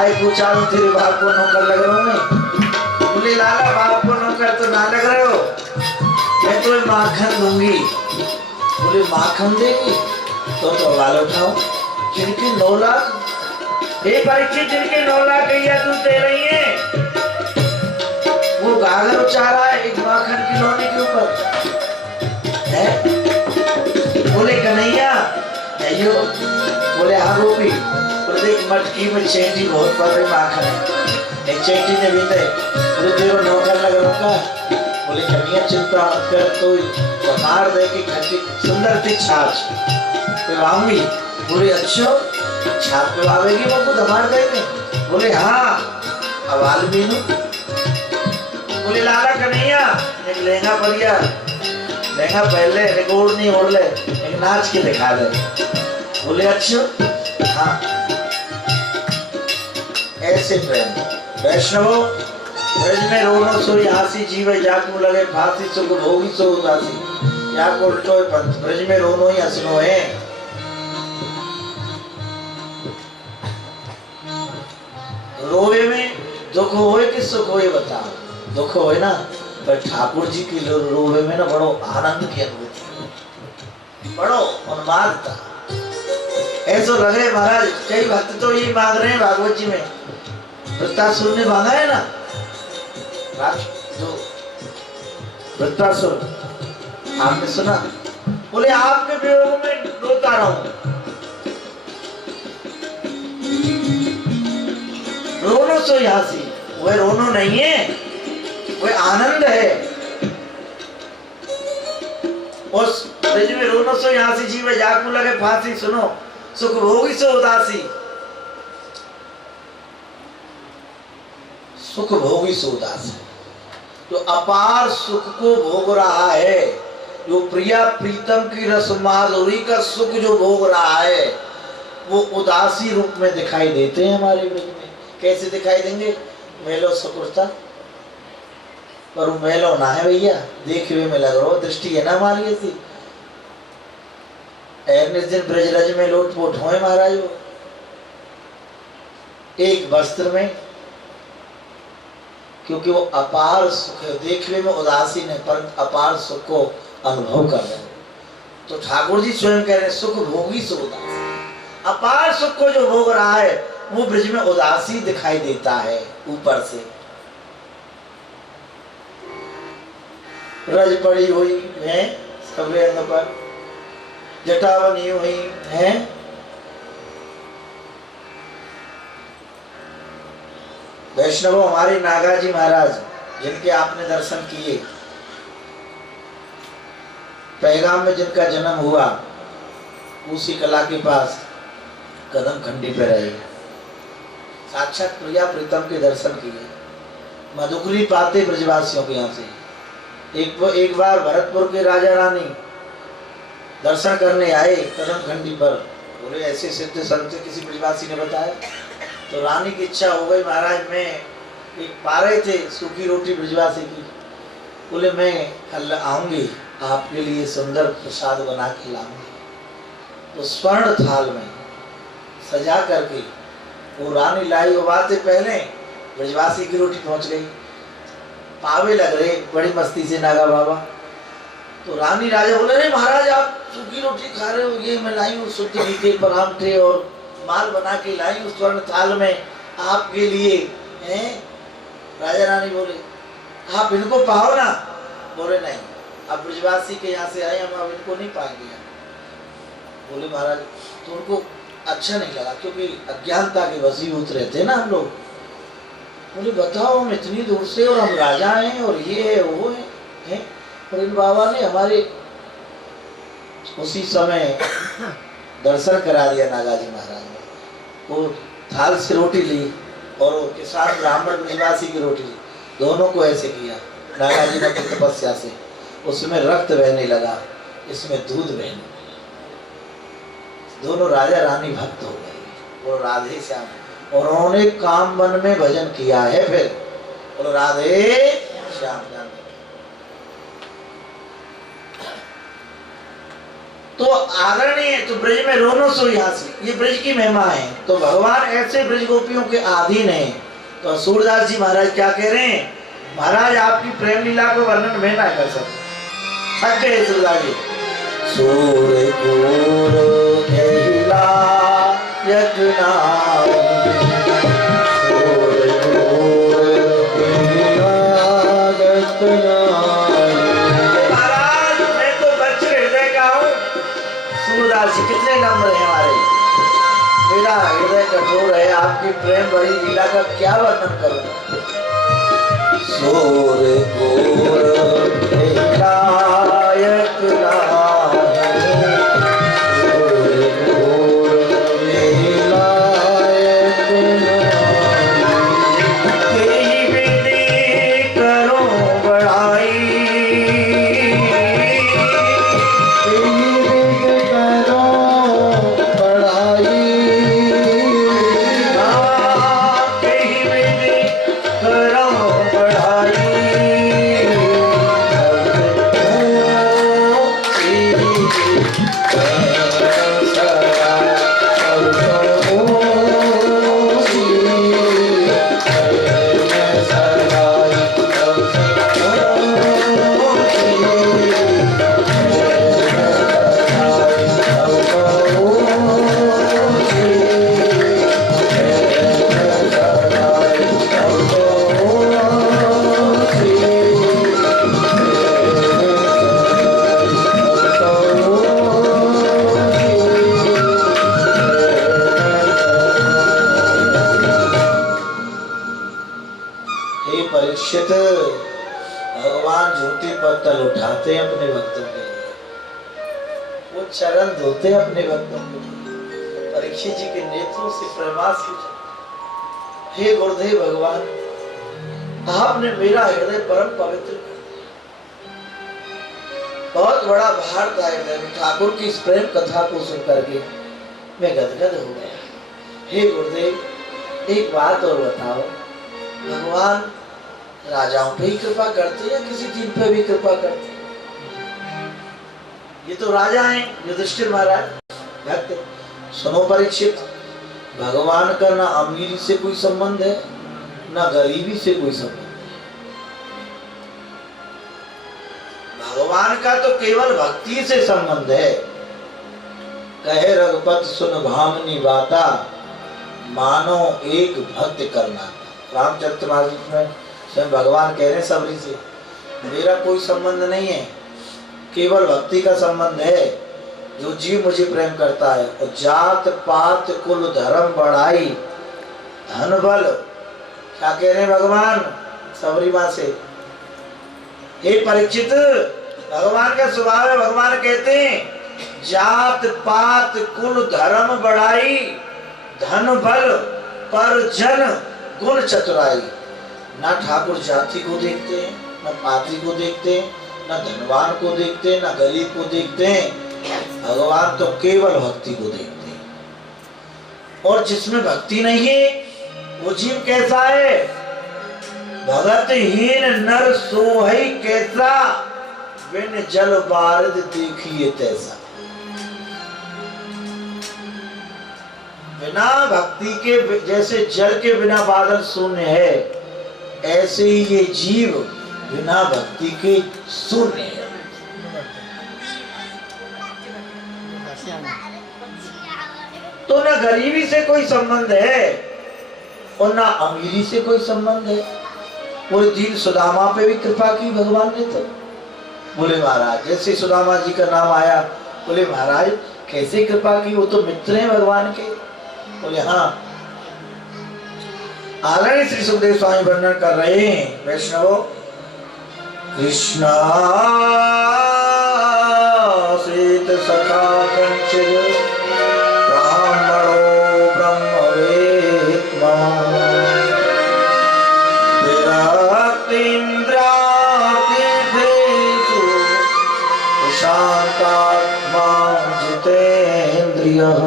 सबसे पूछा तेरे बाप को नौकर लग रहा हूँ मैं। बोले लाला बाप को नौकर तो ना लग रहे हो, मैं तुम्हें माखन दूंगी। बोले माखन देगी तो वाल उठाओ। जिनके 9 लाख एक परीक्षित जिनके 9 लाख गैया दूध दे रही है वो गागर उछा रहा है एक माखन की लोनी के ऊपर है। बोले कन्हैया नहीं। बोले हाँ गोपी। देख मटकी में चेंटी बहुत पड़ रही माखन है। एक चेंटी ने भी दे। बोले तेरे नौकर लग रहा का। बोले कन्हैया चिंता मत कर, तो मार दे की खट्टी सुंदर थी छाछ पिवाऊंगी। बोले अच्छा छाछ पिवावेगी वो को धमार देंगे। बोले हाँ अवाल भी नू। बोले लाला कन्हैया एक लहंगा बढ़िया लहंगा पहले रिकॉर्ड नहीं ओढ़ ले, एक नाच के दिखा दे। बोले अच्छा हाँ। ऐसे प्रेम वैष्णवो ब्रज में रोनो सोई हासी जीवे जाकू लगे फांसी सुख भोगी सो उदासी। या को उल्टो है पंथ ब्रज में रोनो ही हंसनो है। रोवे में दुख होए कि सुख होए बता। दुख होए ना पर ठाकुर जी की रोवे में ना बड़ो आनंद की अनुभूति, बड़ो उन्माद था। ऐसा लगे महाराज कई भक्त तो ये मांग रहे हैं भागवत जी में। वृत्तासुर ने मांगा है ना, जो वृत्तासुर आपने सुना। बोले आपके वियोग में रोता रहा हूं। रोनो सो हासी, वह रोनो नहीं है वह आनंद है। उस ब्रज में रोनो सो हासी जीवे जाकू लगे फांसी सुनो सुख भोगी सो उदासी। सुख भोगी सो उदासी जो अपार सुख को भोग रहा है, जो प्रिया प्रीतम की रस माधुरी का सुख जो भोग रहा है वो उदासी रूप में दिखाई देते हैं हमारे ब्रज में। कैसे दिखाई देंगे? मेलो सकुरता पर मेलो ना है भैया, देखने में लग रहा दृष्टि है ना हमारी ऐसी। दिन ब्रजरज में लोटपोट होए महाराज वो एक वस्त्र में, क्योंकि वो अपार सुख है। देखने में उदासीन है पर अपार सुख को अनुभव कर रहे हैं। तो ठाकुर जी स्वयं कह रहे हैं सुख भोगी सो उदासी। अपार सुख को जो भोग रहा है वो ब्रज में उदासी दिखाई देता है ऊपर से। रज पड़ी हुई है सबरे अंग पर, जटा बनी हुई है। वैष्णवों, हमारे नागाजी महाराज जिनके आपने दर्शन किए, पैगाम में जिनका जन्म हुआ, उसी कला के पास कदम खंडी पे रहे, साक्षात प्रिया प्रीतम के दर्शन किए, मधुकरी पाते ब्रजवासियों के यहाँ से। एक बार भरतपुर के राजा रानी दर्शन करने आए कदम खंडी पर, बोले ऐसे सिद्ध संत किसी ब्रजवासी ने बताया। तो रानी की इच्छा हो गई, महाराज मैं एक पा रहे थे सूखी रोटी ब्रजवासी की, बोले मैं कल आऊंगी आपके लिए सुंदर प्रसाद बना के लाऊंगी। तो स्वर्ण थाल में सजा करके वो रानी लाई, वो बातें पहले ब्रजवासी की रोटी पहुंच गई, पावे लग रहे बड़ी मस्ती से नागा बाबा। तो रानी राजा बोले अरे महाराज आप सूखी रोटी खा रहे हो, ये मैं लाई हूँ शुद्ध घी के परांठे और माल बना के लाई हूँ स्वर्ण थाल में आपके लिए हैं। राजा रानी बोले आप इनको पाओ ना, बोले नहीं आप ब्रजवासी के यहाँ से आए, हम अब इनको नहीं पाएंगे। बोले महाराज तो उनको अच्छा नहीं लगा, क्योंकि अज्ञानता के वशीभूत रहते ना हम लोग। बोले बताओ हम इतनी दूर से और हम राजा हैं और ये है वो है। और इन बाबा ने हमारे उसी समय दर्शन करा दिया नागाजी महाराज ने। वो थाल से रोटी ली और वो किसान ब्राह्मण ब्रजवासी की रोटी ली, दोनों को ऐसे किया नागाजी ने अपनी तपस्या से। उसमें रक्त बहने लगा, इसमें दूध बहने लगा। दोनों राजा रानी भक्त हो गए और राधे श्याम, और उन्होंने काम मन में भजन किया है फिर, और राधे श्याम। तो आदरणीय, तो ब्रज में रोनो सोई हासी, ये ब्रज की महिमा है। तो भगवान ऐसे ब्रज गोपियों के अधीन हैं। तो सूरदास जी महाराज क्या कह रहे हैं, महाराज आपकी प्रेम लीला को वर्णन में ना कर सकते, थक गए सूरदास जी। सूर गुरु लीला यज्ञना, सूर गुरु लीला यज्ञना। महाराज मैं तो बच्चे हृदय का हूँ, सूरदास जी कितने नम्र हैं हमारे, मेरा हृदय कठोर है, आपकी प्रेम भरी लीला का क्या वर्णन करूं। सूर गुरु लीला यज्ञना, भगवान झूठी पत्तल उठाते हैं अपने भक्तों के लिए, वो चरण धोते अपने भक्तों के लिए। परीक्षित जी के नेत्रों से प्रेमास, हे गुरुदेव भगवान, आपने मेरा हृदय परम पवित्र कर दिया। बहुत बड़ा भार था हृदय में, ठाकुर की इस प्रेम कथा को सुन करके मैं गदगद हो गया। हे गुरुदेव एक बात और बताओ, भगवान राजाओं पे ही कृपा करते या किसी दिन पे भी कृपा करते? ये तो राजा हैं युधिष्ठिर महाराज, भक्त। सुनो परीक्षित, भगवान का ना अमीरी से कोई संबंध है ना गरीबी से कोई संबंध। भगवान का तो केवल भक्ति से संबंध है। कहे रघुपति सुन भामनी बाता, मानो एक भक्त करना। रामचरितमानस में स्वयं भगवान कह रहे हैं सबरी से, मेरा कोई संबंध नहीं है, केवल भक्ति का संबंध है। जो जीव मुझे प्रेम करता है, और जात पात कुल धर्म बढ़ाई धन बल, क्या कह रहे हैं भगवान सबरी माँ से? हे परीक्षित, भगवान का स्वभाव है, भगवान कहते हैं जात पात कुल धर्म बढ़ाई धन बल पर जन गुण चतुराई। ना ठाकुर जाति को देखते हैं, न पाती को देखते हैं, न धनवान को देखते हैं, न गरीब को देखते हैं। भगवान तो केवल भक्ति को देखते हैं। और जिसमें भक्ति नहीं है वो जीव कैसा है? भगत हीन नर सोहई कैसा, बिन जल बारिद देखिए तैसा। बिना भक्ति के, जैसे जल के बिना बादल शून्य है, ऐसे ही ये जीव बिना भक्ति के शून्य है। तो ना गरीबी से कोई संबंध है और ना अमीरी से कोई संबंध है। वो दीन सुदामा पे भी कृपा की भगवान ने। तो बोले महाराज, जैसे सुदामा जी का नाम आया, बोले महाराज कैसे कृपा की, वो तो मित्र हैं भगवान के। बोले हाँ। आदरणीय श्री सुखदेव स्वामी वर्णन कर रहे हैं वैष्णवों, कृष्णा सीत सखा कंचित ब्राह्मणो ब्रह्मवेत्मा विरक्तीन्द्रातिथेषु शान्तात्मा जितेन्द्रियः।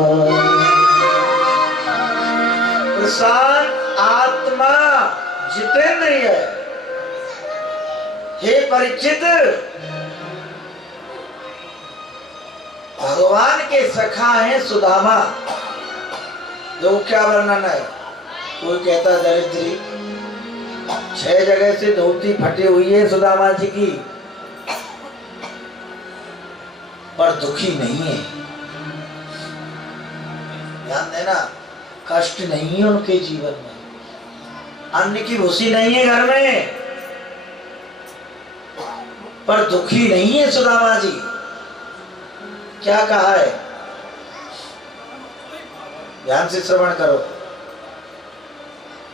प्रशांत आत्मा जितेंद्रिय। हे परीक्षित, भगवान के सखा हैं सुदामा। जो क्या वर्णन है? कोई कहता दरिद्री, 6 जगह से धोती फटी हुई है सुदामा जी की, पर दुखी नहीं है। ध्यान देना, कष्ट नहीं है उनके जीवन में, अन्न की भूसी नहीं है घर में, पर दुखी नहीं है सुदामा जी। क्या कहा है? ध्यान से श्रवण करो।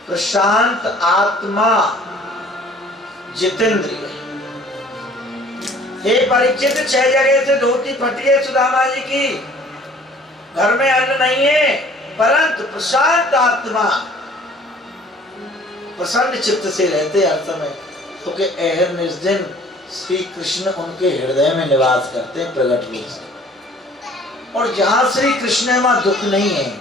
प्रशांत आत्मा जितेंद्रिय। हे परीक्षित, 6 जगह से धोती फटी है सुदामा जी की, घर में अन्न नहीं है, परंतु प्रशांत आत्मा, प्रसन्न चित्त से रहते हर समय, क्योंकि अहर निर्जन श्री कृष्ण उनके हृदय में निवास करते हैं प्रकट रूप से। और जहां श्री कृष्ण है वहां दुख नहीं है।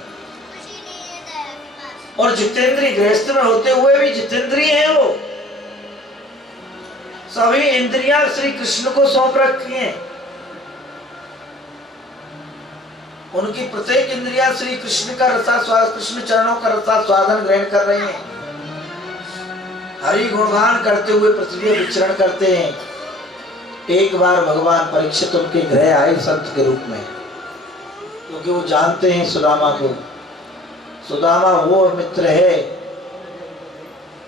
और जितेंद्रिय, गृहस्थ में होते हुए भी जितेंद्रिय है वो। सभी इंद्रियां श्री कृष्ण को सौंप रखी हैं। उनकी प्रत्येक इंद्रियां श्री कृष्ण का रसास्वाद, कृष्ण चरणों का रसास्वादन ग्रहण कर रही हैं। हरि गुणगान करते हुए पृथ्वी विचरण करते हैं। एक बार भगवान परीक्षित उनके गृह आए संत के रूप में, क्योंकि वो जानते हैं सुदामा को। सुदामा वो मित्र है,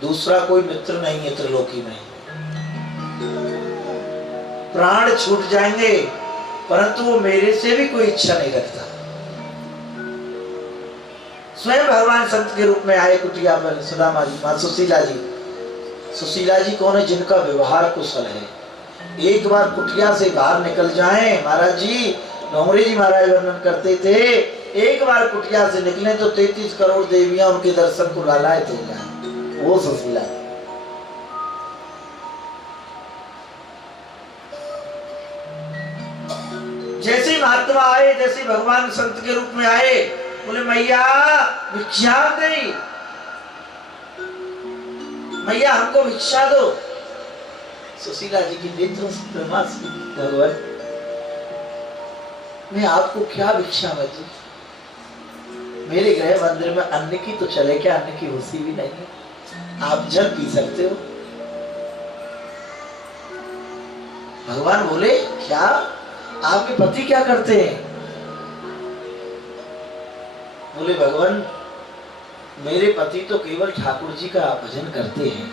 दूसरा कोई मित्र नहीं है त्रिलोकी में। प्राण छूट जाएंगे परंतु वो मेरे से भी कोई इच्छा नहीं रखता। स्वयं भगवान संत के रूप में आए कुटिया पर सुदामा जी। मां सुशीला जी, सुशीला जी कौन है? जिनका व्यवहार कुशल है। एक बार कुटिया से बाहर निकल जाएं, महाराज जी, डोंगरे जी महाराज वर्णन करते थे, एक बार कुटिया से निकले तो 33 करोड़ देवियां उनके दर्शन को लालायत हो जाए। वो सुशीला। जैसे महात्मा आए, जैसे भगवान संत के रूप में आए, बोले मैया भिक्षा दे, मैया हमको भिक्षा दो। सुशीला जी की नेत्रों से भगवान, मैं आपको क्या भिक्षा बची? मेरे गृह मंदिर में अन्न की तो चले क्या, अन्न की भूसी भी नहीं है, आप जल पी सकते हो। भगवान बोले क्या आपके पति क्या करते हैं? बोले भगवान मेरे पति तो केवल ठाकुर जी का भजन करते हैं।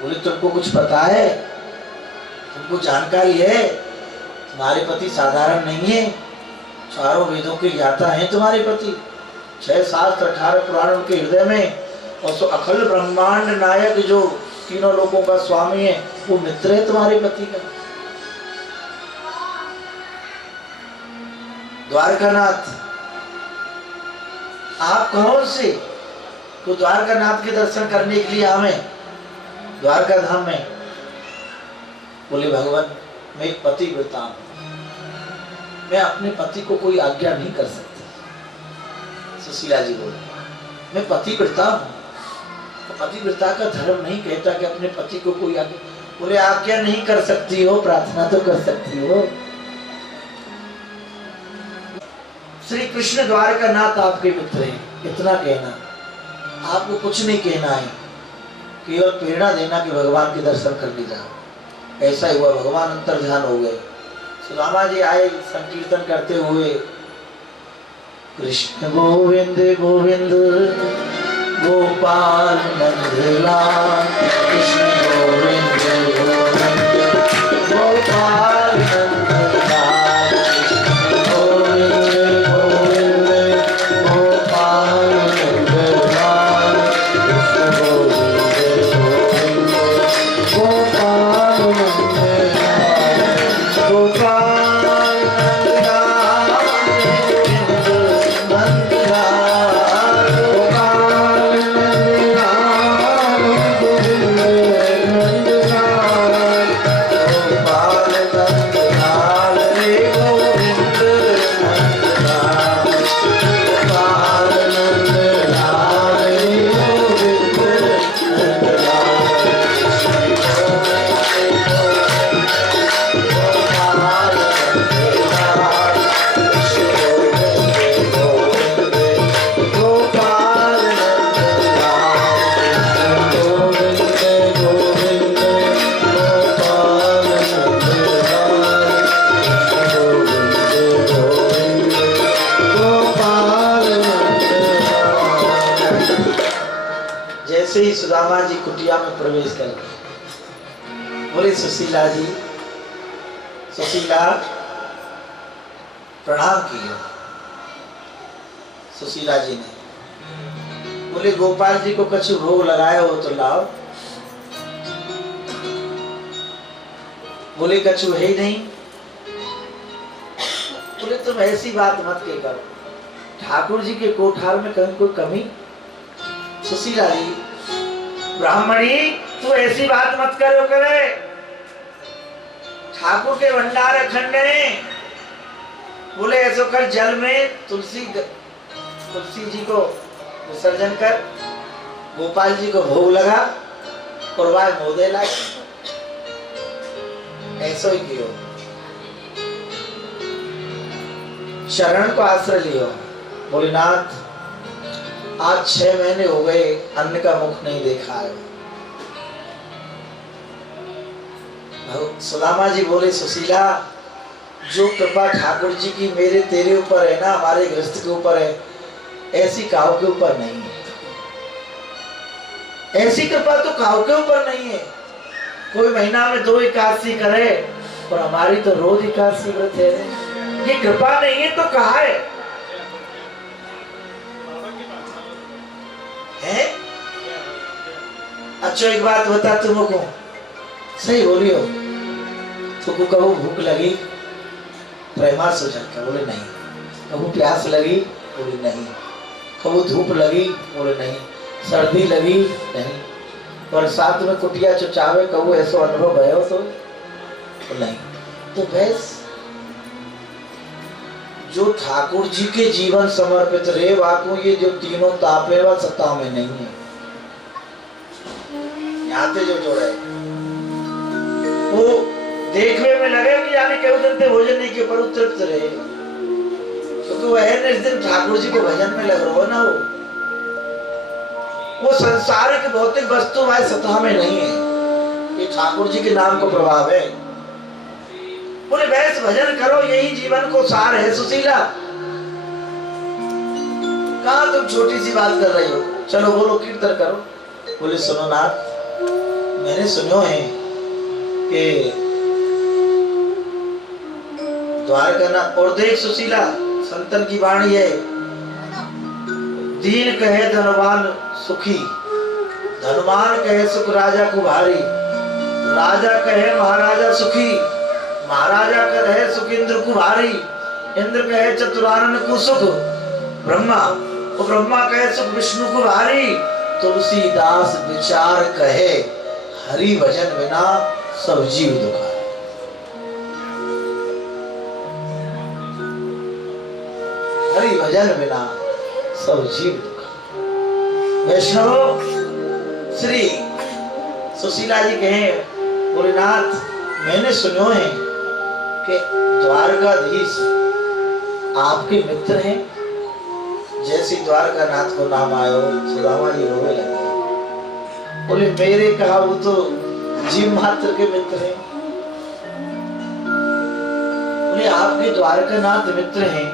बोले तुमको कुछ पता है, तुमको जानकारी है, तुम्हारे पति साधारण नहीं है, चारों वेदों के ज्ञाता हैं तुम्हारे पति, 6 शास्त्र 18 पुराण उनके हृदय में, और सो अखिल ब्रह्मांड नायक जो तीनों लोगों का स्वामी है वो मित्र है तुम्हारे पति का। द्वारकानाथ आप कौन से? तो द्वारकानाथ के दर्शन करने के लिए आवे द्वारका धाम में। बोले भगवान मैं एक पतिव्रता हूं, मैं अपने पति को कोई आज्ञा नहीं कर सकती। सुशीला जी बोले मैं पतिव्रता हूं, तो पतिव्रता का धर्म नहीं कहता कि अपने पति को कोई आज्ञा। बोले आज्ञा नहीं कर सकती हो, प्रार्थना तो कर सकती हो। श्री कृष्ण द्वारकानाथ आपके मित्र हैं, इतना कहना, आपको कुछ नहीं कहना है, केवल प्रेरणा देना कि भगवान के दर्शन करने जाओ। ऐसा ही हुआ, भगवान अंतर ध्यान हो गए। सुदामा जी आए संकीर्तन करते हुए, कृष्ण गोविंद गोविंद गोपाल नंदलाल, कृष्ण गोविंद गोविंद गोपाल नंदलाल, कृष्ण गोविंद गोविंद गोपाल नंदलाल, कृष्ण गोविंद गोविंद गोपाल नंदलाल, गोपाल सुदामा जी कुटिया में प्रवेश कर गए। बोले सुशीला जी, सुशीला प्रणाम किया। सुशीला जी ने बोले गोपाल जी को कछु भोग लगाया हो तो लाओ। बोले कछु है ही नहीं। बोले तुम ऐसी बात मत के करो, ठाकुर जी के कोठार में कहीं कोई कमी? सुशीला जी ब्राह्मणी तू ऐसी बात मत करो करे, ठाकुर के भंडार अखंड है। बोले ऐसो कर, जल में तुलसी जी को विसर्जन कर, गोपाल जी को भोग लगा और वाय मोदे लाए। ऐसो ही कियो, शरण को आश्रय लियो। बोले नाथ आज 6 महीने हो गए अन्न का मुख नहीं देखा है। सुदामा जी बोले सुशीला जो कृपा ठाकुर जी की मेरे तेरे ऊपर है ना, हमारे गृहस्थ के ऊपर है, ऐसी काऊ के ऊपर नहीं है। ऐसी कृपा तो काऊ के ऊपर नहीं है। कोई महीना में 2 एकादशी करे और हमारी तो रोज एकादशी व्रत है। ये कृपा नहीं है तो कहा है? अच्छा एक बात बता तुमको, सही बोलियो, तुमको कबू भूख लगी प्रेमा से झटका? बोले नहीं। कबू प्यास लगी? बोले नहीं। कबू धूप लगी? बोले नहीं। सर्दी लगी? नहीं। बरसात में कुटिया चुचावे कबू ऐसा अनुभव भयो तो? नहीं। तो बस जो ठाकुर जी के जीवन समर्पित रहे वाको ये जो तीनों तापे व सत्ता में नहीं है। यहाँ पे जो जोड़ा है वो देखने में लगे कि यानी केवल दिन भोजन नहीं के पर तृप्त रहे, क्योंकि वह है इस दिन ठाकुर जी को भजन में लग रहा हो ना। वो संसारिक भौतिक वस्तु वाय सत्ता में नहीं है, ये ठाकुर जी के नाम को प्रभाव है। बोले वैस भजन करो, यही जीवन को सार है। सुशीला कहाँ तुम छोटी सी बात कर रही हो, चलो बोलो कीर्तन करो। बोले सुनो नाथ मैंने सुनो है कि द्वारकानाथ, और देख सुशीला संतन की वाणी है, दीन कहे धनवान सुखी, धनवान कहे सुख राजा को भारी, राजा कहे महाराजा सुखी, महाराजा कहे सुख इंद्र को भारी, इंद्र कहे चतुरानन को सुख ब्रह्मा, और ब्रह्मा कहे सुख विष्णु को भारी। तुलसीदास विचार कहे हरि भजन बिना सब जीव दुखाए। हरि भजन बिना सब जीव दुखाए। वैष्णव श्री सुशीला जी कहे, भोलेनाथ मैंने सुनो है कि द्वारकाधीश आपके मित्र हैं। जैसे द्वारकानाथ को नाम आयो, सुदामा जी रोने लगे। बोले मेरे कहा वो तो जीव मात्र के मित्र हैं। बोले आपके द्वारकानाथ मित्र हैं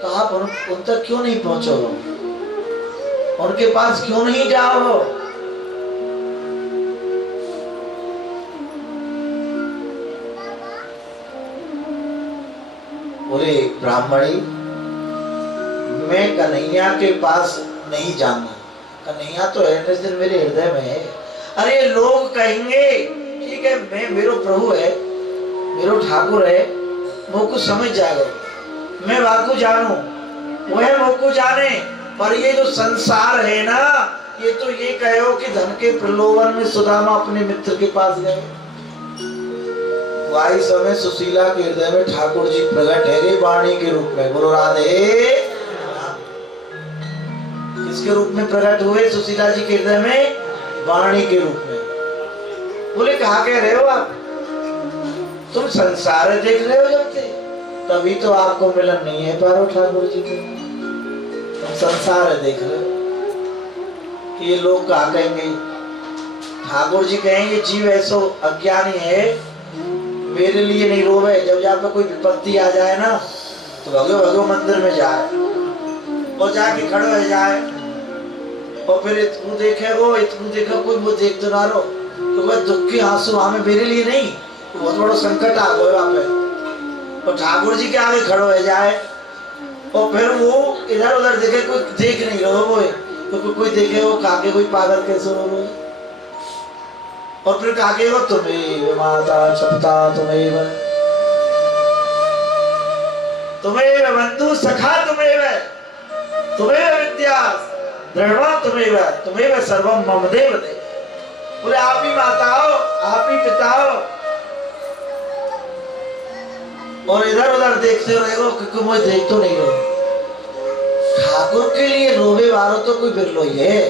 तो आप उन तक क्यों नहीं पहुंचो, उनके पास क्यों नहीं जाओ? बोले ब्राह्मणी मैं कन्हैया के पास नहीं जाना, कन्हैया तो है मेरे हृदय में है। अरे लोग कहेंगे ठीक है, मैं मेरो प्रभु है, मेरो ठाकुर है, वो कुछ समझ जाएगा, मैं वाकु जानू, वह मोको जाने, पर ये जो संसार है ना, ये तो ये कहो कि धन के प्रलोभन में सुदामा अपने मित्र के पास गए। वाई समय सुशीला के हृदय में ठाकुर जी प्रकट है वाणी के रूप में। बोलो राधे। किसके रूप में प्रकट हुए सुशीला जी के हृदय में? वाणी के रूप में। बोले कहा कह रहे हो आप? तुम संसार देख रहे हो जब से, तभी तो आपको मिलन नहीं है पारो ठाकुर जी को। तुम संसार देख रहे हो कि ये लोग कहा कहेंगे, ठाकुर जी कहेंगे जीव ऐसो अज्ञानी है, मेरे लिए नहीं रोवे। जब जहाँ पे कोई विपत्ति आ जाए ना तो भगो भगो मंदिर में जाए और जाके खड़े हो जाए, और फिर इतनु देखा कोई वो देख तो ना रो, तो वह दुख के आंसू हमें मेरे लिए नहीं, तो बहुत बड़ा संकट आ गया वहाँ पे। और ठाकुर जी के आगे खड़े हो जाए और फिर वो इधर उधर देखे, कोई देख नहीं रहो वो, तो कोई देखे वो काके कोई पागल कैसे हो वो, और फिर काके वो तुम्हें माता चपता तुम्हें बंधु सखा तुम्हें विद्या दृढ़वा तुम्हें सर्वम मम देव दे। बोले आप ही माता हो, आप ही पिता हो, और इधर उधर देखते रहो क्योंकि मुझे देख तो नहीं रहो। ठाकुर के लिए रोवे वालों तो कोई बिरलो ही है।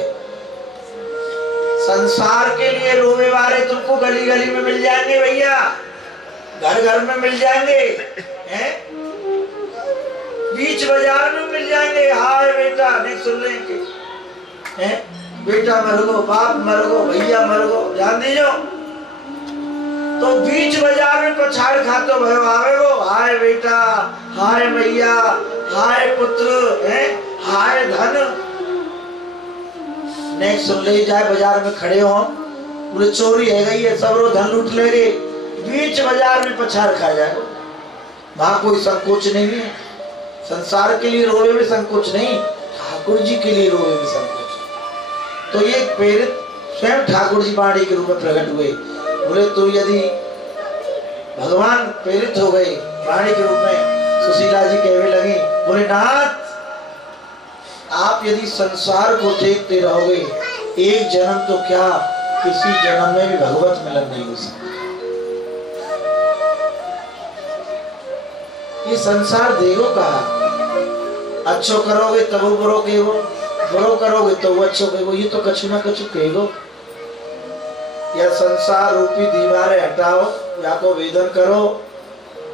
संसार के लिए रोवे वाले तुमको गली गली में मिल जाएंगे भैया, घर घर में मिल जाएंगे, हैं? बीच बाजार में मिल जाएंगे। हाय बेटा नहीं सुन लेंगे, हैं? बेटा मर गो, बाप मर गो, भैया मर गो, ध्यान दीजो। तो बीच बाजार में पछाड़ खाते भयो आवे गो, हाय बेटा, हाय भैया, हाय पुत्र, हैं? हाय धन। नेक्स्ट सुन ले जाए बाजार में खड़े हो, पूरे चोरी है गई है, सब धन लूट ले गए, बीच बाजार में पछाड़ खा जाए। वहां कोई संकोच नहीं है। संसार के लिए रोवे में संकोच नहीं, ठाकुर जी के लिए रोवे में संकोच। तो ये प्रेरित स्वयं ठाकुर जी वाणी के रूप में प्रकट हुए। बोले तो यदि भगवान प्रेरित हो गए वाणी के रूप में, सुशीला जी कहने लगी, बोले नाथ आप यदि संसार को देखते रहोगे, एक जन्म तो क्या किसी जन्म में भी भगवत मिलन नहीं हो सकता। ये संसार देखो कहा, अच्छो करोगे तब वो बुरो कहेगो, बुरो करोगे तो वो अच्छो कहेगो, ये तो कछु ना कछु कहेगो। या संसार रूपी दीवारें हटाओ, या को वेदन करो,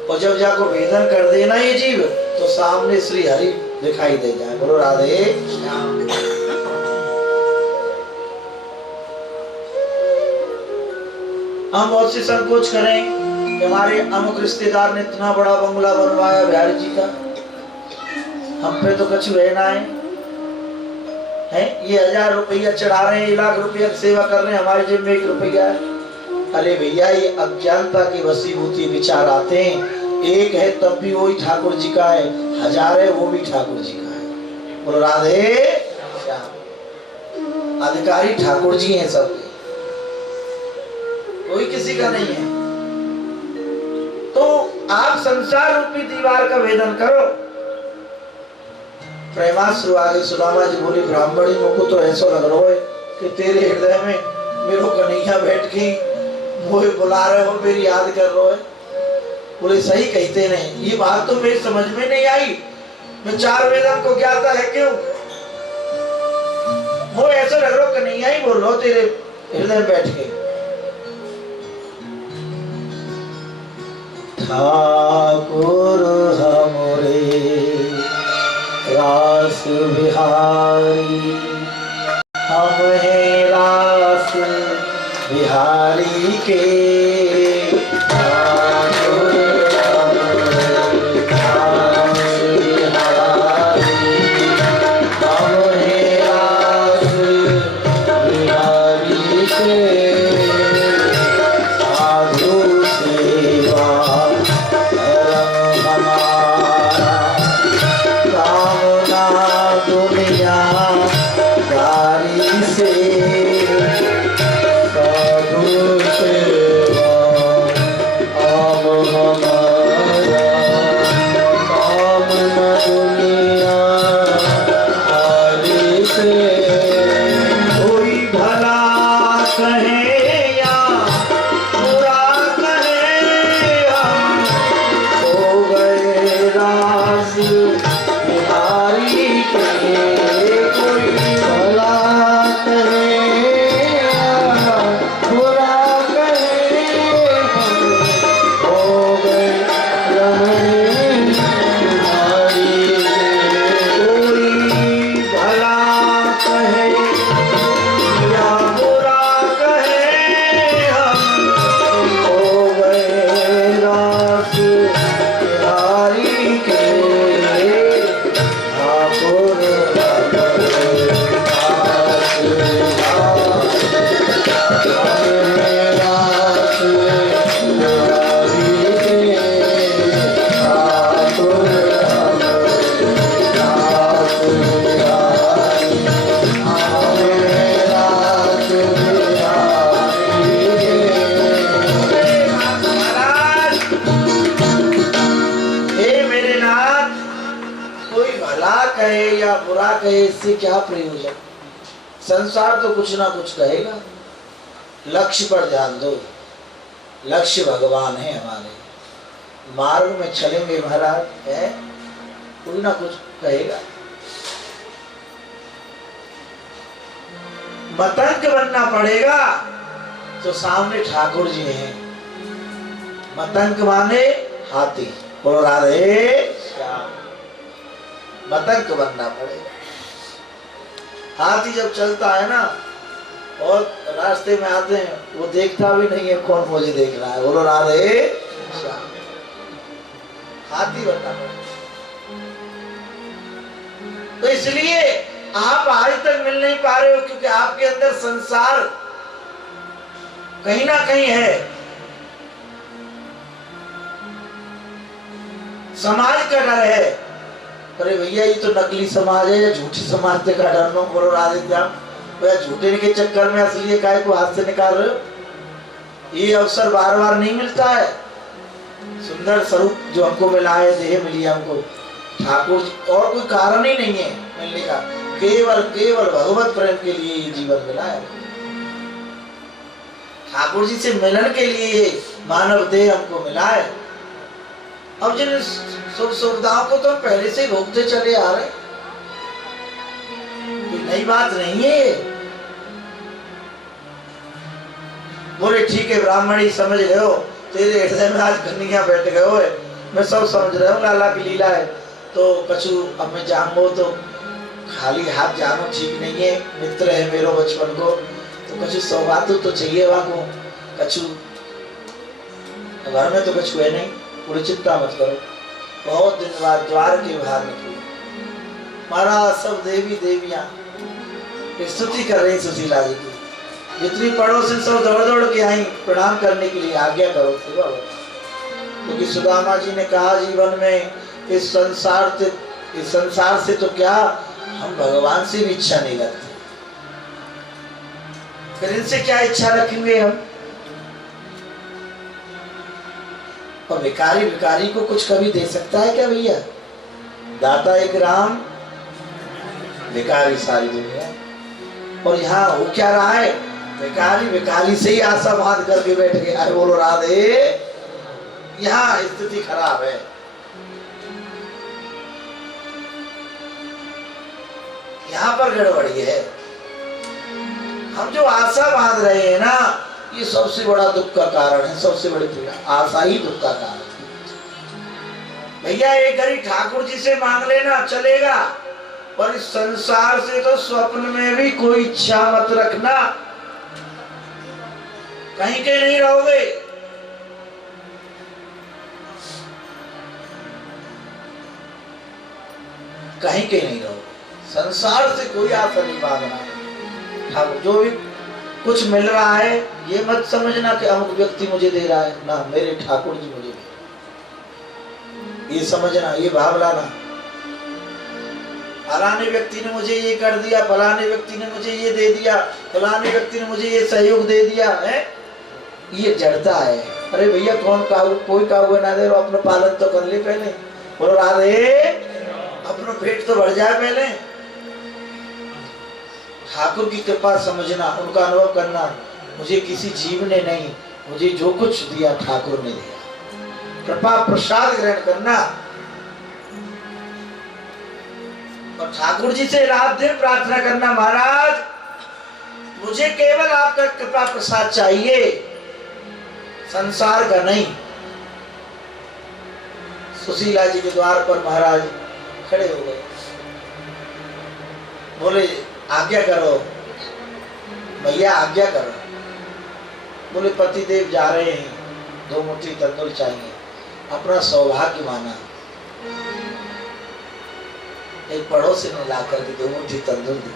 और जब जाको वेदन कर देना ये जीव, तो सामने श्री हरि दिखाई दे जाए। बोलो राधे। हम बहुत सी संकोच करें कि हमारे अमुक रिश्तेदार ने इतना बड़ा बंगला बनवाया बिहारी जी का, हम पे तो कछु रहना है, हैं, ये 1000 रुपया चढ़ा रहे हैं, 1 लाख रुपया की सेवा कर रहे हैं, हमारे जेब में 1 रुपया है। अरे भैया ये अज्ञानता की वसीभूति विचार आते हैं। एक है तब भी वही ठाकुर जी का है, 1000 है वो भी ठाकुर जी का है। बोलो राधे श्याम। अधिकारी ठाकुर जी हैं सबके, कोई किसी का नहीं है। तो आप संसार रूपी दीवार का वेदन करो। प्रेमाश्रु आगे सुदामा जी बोले ब्राह्मणी मुझको तो ऐसा लग रहा है कि तेरे हृदय में मेरो कन्हैया बैठ के मुझे बुला रहे हो, मेरी याद कर रहे हो। बोले सही कहते नहीं, ये बात तो मेरी समझ में नहीं आई। मैं 4 वेदन को ज्ञाता है क्यों? वो ऐसा लग रहा कन्हैया ही बोल रहा तेरे हृदय में बैठ के। ठाकुर हमरे रास बिहारी, हम हैं रास बिहारी के। ठाकुर हमरे रास बिहारी, हम हैं रास बिहारी के। साधु सेवा दुनिया दारी से, साधु सेवा अब हमारा काम न दुनिया दारी से। कोई भला कहे या बुरा कहे, हम हो गए रास बिहारी के। कोई भला कहे बुरा कहे, हम हो गए रमणी बिहारी के। कोई भला कहे या बुरा कहे, हम हो गए रास बिहारी के। कहे या बुरा कहे, इससे क्या प्रयोजन? संसार तो कुछ ना कुछ कहेगा। लक्ष्य पर ध्यान दो, लक्ष्य भगवान है हमारे। मार्ग में चलेंगे महाराज है, कोई ना कुछ कहेगा। मतंग बनना पड़ेगा तो सामने ठाकुर जी हैं। मतंग माने हाथी। बोलो राधे श्याम। मतंग बनना पड़ेगा। हाथी जब चलता है ना और रास्ते में आते हैं, वो देखता भी नहीं है कौन मुझे देख रहा है। बोलो राधे श्याम। हाथी बनना पड़ेगा। तो इसलिए आप आज तक मिल नहीं पा रहे हो क्योंकि आपके अंदर संसार कहीं ना कहीं है। समाज का डर है। अरे भैया ये तो नकली समाज है या झूठी समाज से का डर नो। बोलो राधे श्याम। भैया झूठे के चक्कर में असली काय को हाथ से निकाल रहे हो। ये अवसर बार बार नहीं मिलता है। सुंदर स्वरूप जो हमको मिला है, देह मिली हमको ठाकुर जी, और कोई कारण ही नहीं है मिलने का। केवल केवल भगवत प्रेम के लिए ये जीवन मिला है। ठाकुर जी से मिलन के लिए मानव देह हमको मिला है। अब जिन सुख सुविधाओं को तो हम पहले से भोगते चले आ रहे, कोई नई बात नहीं है। बोले ठीक है ब्राह्मणी समझ गए हो, तेरे हृदय में आज कन्हैया बैठ गए हो। मैं सब समझ रहा हूँ, लाला की लीला है। तो कछु अब मैं जाऊंगो तो खाली हाथ जानो ठीक नहीं है। मित्र है मेरो बचपन को, तो कछु सौगात तो चाहिए वहां को। कछु घर में तो कछु है नहीं। पूरी चिंता मत करो। बहुत दिन बाद द्वार के बाहर निकले महाराज, सब देवी देवियां स्तुति कर रही सुशीला जी की। जितनी पड़ोसी सब दौड़ दौड़ के आई प्रणाम करने के लिए, आज्ञा करो क्योंकि सुदामा जी ने कहा जीवन में इस संसार से तो क्या हम भगवान से भी इच्छा नहीं रखते, फिर इनसे क्या इच्छा रखेंगे हम। और भिखारी को कुछ कभी दे सकता है क्या भैया? दाता एक राम, भिखारी सारी दुनिया। और यहाँ हो क्या रहा है? भिखारी से ही आशा बांध करके बैठ गया है। बोलो राधे। यहाँ स्थिति खराब है। यहाँ पर गड़बड़ी है। हम जो आशा बांध रहे हैं ना, ये सबसे बड़ा दुख का कारण है। सबसे बड़ी पीड़ा आशा ही दुख का कारण है। भैया एक घड़ी ठाकुर जी से मांग लेना चलेगा, पर इस संसार से तो स्वप्न में भी कोई इच्छा मत रखना, कहीं के नहीं रहोगे। कहीं के नहीं रहोगे। संसार से कोई आशा नहीं बांधना। हाँ, जो भी कुछ मिल रहा है ये मत समझना कि अमुक व्यक्ति मुझे दे रहा है, ना मेरे ठाकुर जी मुझे दे रहे, ये समझना, ये भाव लाना। फलाने व्यक्ति ने मुझे ये कर दिया, फलाने व्यक्ति ने मुझे ये दे दिया, फलाने व्यक्ति ने मुझे ये सहयोग दे दिया है, ये जड़ता है। अरे भैया कोई काऊ ना दे, अपना पालन तो कर ले पहले। बोलो राधे। अपना पेट तो भर जाए पहले। ठाकुर की कृपा समझना, उनका अनुभव करना। मुझे किसी जीव ने नहीं, मुझे जो कुछ दिया ठाकुर ने दिया। कृपा प्रसाद ग्रहण करना और ठाकुर जी से रात दिन प्रार्थना करना, महाराज मुझे केवल आपका कृपा प्रसाद चाहिए, संसार का नहीं। सुशीला जी के द्वार पर महाराज खड़े हो गए, बोले आज्ञा करो भैया, आज्ञा करो। बोले पतिदेव जा रहे हैं, 2 मुट्ठी तंदूर चाहिए। अपना सौभाग्य माना, एक पड़ोसी ने ला करके 2 मुट्ठी तंदूर दी।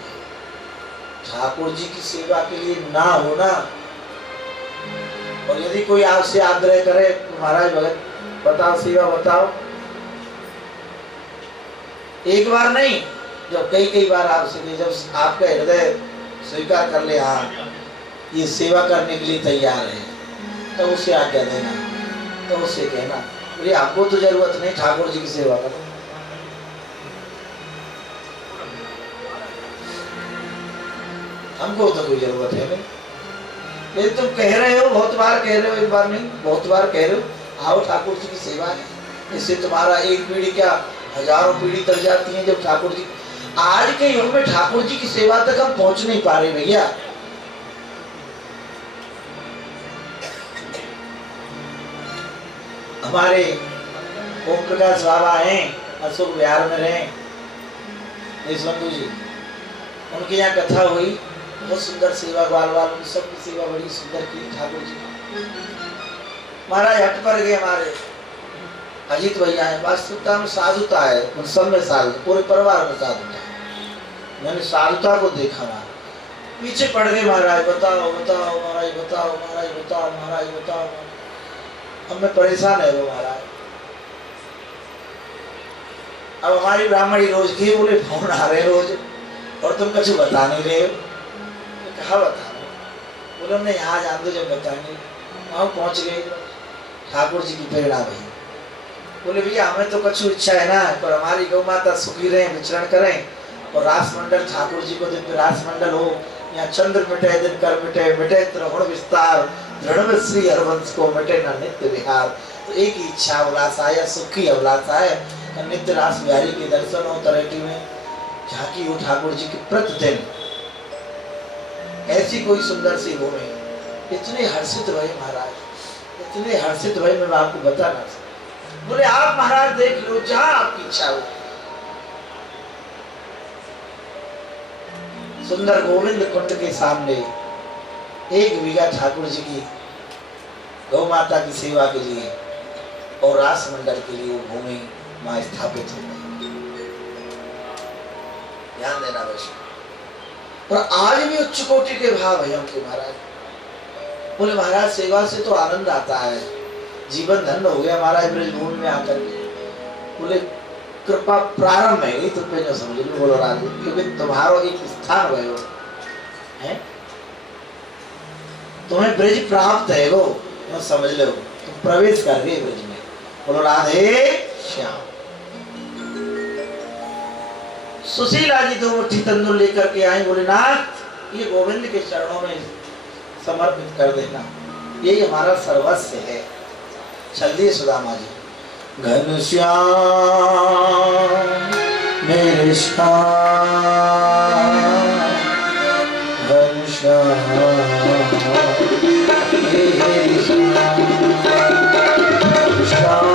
ठाकुर जी की सेवा के लिए ना होना, और यदि कोई आपसे आग्रह करे तो महाराज भगत बताओ, सेवा बताओ, एक बार नहीं, जब कई बार आपसे, जब आपका हृदय स्वीकार कर ले हाँ ये सेवा करने के लिए तैयार है, तो उसे आज्ञा देना, तो उससे कहना बोले आपको तो जरूरत नहीं, ठाकुर जी की सेवा करो। हमको तो कोई जरूरत है नहीं। ये तुम कह रहे हो, बहुत बार कह रहे हो, एक बार नहीं बहुत बार कह रहे हो, आओ ठाकुर जी की सेवा है। इससे तुम्हारा एक पीढ़ी क्या हजारों पीढ़ी तक जाती है। जब ठाकुर जी आज के युग में ठाकुर जी की सेवा तक हम पहुंच नहीं पा रहे भैया। हमारे ओम प्रकाश बाबा हैं, अशोक विहार में रहे, देशबंधु जी, उनके यहाँ कथा हुई, बहुत सुंदर सेवा, बाल बाल की सबकी सेवा बड़ी सुंदर की ठाकुर जी। महाराज हट पर गए, हमारे अजीत भैया है, वास्तविकता में साधुता है, उन सब में साधु, पूरे परिवार में साधुता है। मैंने साधुता को देखा ना, पीछे पड़ गए महाराज, बताओ बताओ महाराज, बताओ महाराज, बताओ महाराज, बताओ। अब मैं परेशान है वो महाराज। अब हमारी ब्राह्मणी रोज की बोले फोन आ रहे रोज, और तुम कुछ बता नहीं रहे हो। कहा बता रहे, बोले हमने यहाँ जान दो, जब बताएंगे। वहां पहुंच गए, ठाकुर जी की प्रेरणा भई। बोले भैया हमें तो कुछ इच्छा है ना, पर हमारी गौ माता सुखी रहे, विचरण करें, और रास मंडल ठाकुर जी को दिन रास मंडल हो, यहाँ चंद्र मिटे दिन कर मिटे, मिटे त्रिगुण विस्तार, दृढ़ श्री हरवंश को मिटे न नित्य विहार। तो एक ही इच्छा अभिलाषा है, सुखी अभिलाषा है, नित्य रास बिहारी के दर्शन हो, तरेटी में झांकी हो ठाकुर जी की प्रतिदिन। ऐसी कोई सुंदर सी भूमि। इतने हर्षित भय महाराज, इतने हर्षित भय मैं आपको बता ना सकता। बोले आप महाराज देख लो जहां आपकी इच्छा हो। सुंदर गोविंद कुंड के सामने 1 बीघा ठाकुर जी की गौ माता की सेवा के लिए और रास मंडल के लिए वो भूमि वहां स्थापित हो गई। ध्यान देना वैसे और आज भी उच्च कोटि के भाव है उनके महाराज। बोले महाराज सेवा से तो आनंद आता है, जीवन धन्य हो गया महाराज ब्रजभूमि में आकर के। बोले कृपा प्रारंभ है गई तुम पे जो समझ लो। बोलो राजू क्योंकि तुम्हारा एक स्थान हुए हो है, तुम्हें ब्रज प्राप्त है वो समझ लो, तुम प्रवेश कर गए ब्रज में। बोलो राधे श्याम। सुशीला जी दो मुट्ठी तंदूर लेकर के आई। बोले नाथ ये गोविंद के चरणों में समर्पित कर देना, यही हमारा सर्वस्व है। चल दिए सुदामा जी। घनश्याम मेरे श्याम, घनश्याम मेरे श्याम, श्याम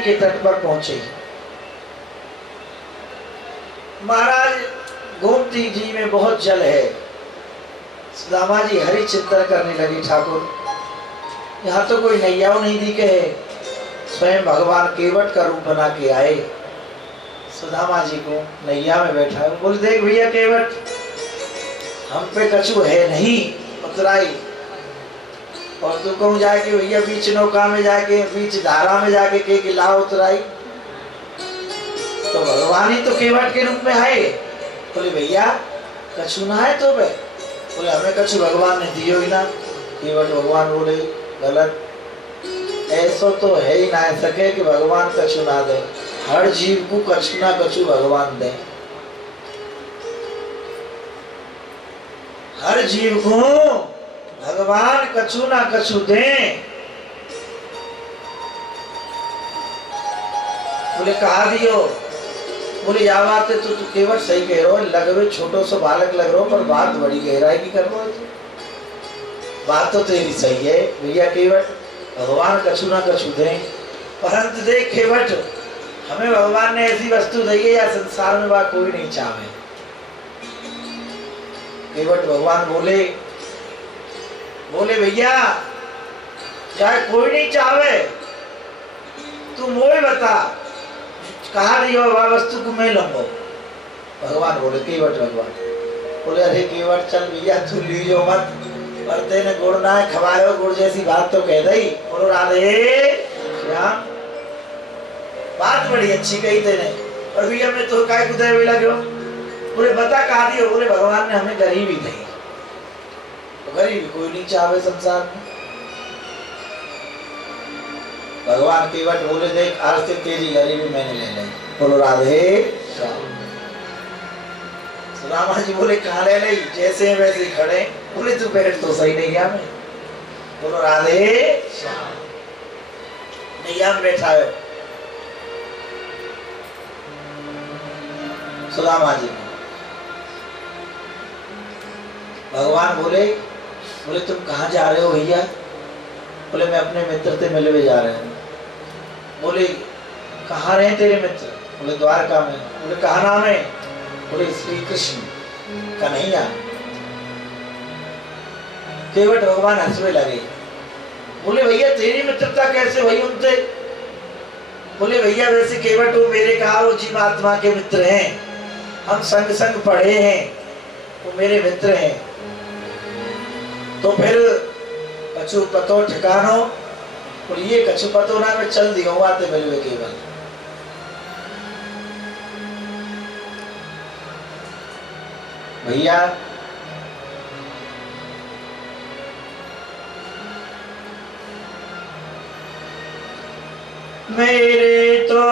के तट पर पहुंचे। महाराज गोमती जी में बहुत जल है। सुदामा जी हरि चिंतन करने लगे, ठाकुर यहाँ तो कोई नैया नहीं दिखे है। स्वयं भगवान केवट का रूप बना के आए, सुदामा जी को नैया में बैठा है। बोले देख भैया केवट, हम पे कछु है नहीं उतराई, और तू कहूँ जाके भैया बीच नौका में जाके बीच धारा में जाके के लाओ उतराई। तो भगवान ही तो केवट के रूप में आए। बोले भैया कछु ना है तो भाई। बोले हमें कछु भगवान ने दियो ही ना। केवट भगवान बोले गलत, ऐसा तो है ही ना सके कि भगवान कछु ना दे। हर जीव को कछु ना कछु भगवान दे। हर जीव को भगवान कछु ना कछु दे। बोले कहा दियो। बोले या बात है तो तू केवल सही कह रहा हो, लगवे छोटो सो बालक लग रहा हो, पर बात बड़ी गहराई की कर रहा है। बात तो तेरी सही है भैया केवट, भगवान कछु ना कछु दे। परंतु देख केवट, हमें भगवान ने ऐसी वस्तु दी है या संसार में वह कोई नहीं चाहे। केवट भगवान बोले भैया चाहे कोई नहीं चाहे, तू मोए बता कहा दियो वह वस्तु को मैं लूंगा। भगवान बोले केवट भगवान बोले अरे केवट चल भैया तू लीजियो मत, पर तेने गुड़ ना खवायो, गुड़ जैसी बात तो कह दई। बोलो राधे श्याम, बात बड़ी अच्छी कही तेने, और भैया मैं तो काय कुदाए भी लगे। बोले बता कहा दियो। बोले भगवान ने हमें गरीबी दी, तो गरीबी कोई नहीं चाहे संसार में। भगवान केवट बोले देख आज से तेरी गरीबी मैंने ले ली। बोलो राधे श्याम। सुदामा जी बोले कहाँ ले ली, जैसे वैसे खड़े। बोले तू बैठ तो सही नहीं गया मैं। बोलो राधे श्याम। नैया में बैठा है सुदामा जी। भगवान बोले तुम कहाँ जा रहे हो भैया। बोले मैं अपने मित्र से मिलने जा रहे हूँ। बोले कहाँ रहे तेरे मित्र। बोले द्वारका में। बोले कहाँ नाम है। बोले श्री कृष्ण कन्हैया। केवट भगवान हंसने लगे। बोले भैया तेरी मित्रता कैसे हुई उनसे। बोले भैया वैसे केवट वो मेरे कहा वो जीवात्मा के मित्र हैं, हम संग संग पढ़े हैं, वो मेरे मित्र हैं। तो फिर कछु पतो ठिकानो। और ये कछु पतो ना मैं चल दियो आते मिलवे केवल। भैया मेरे तो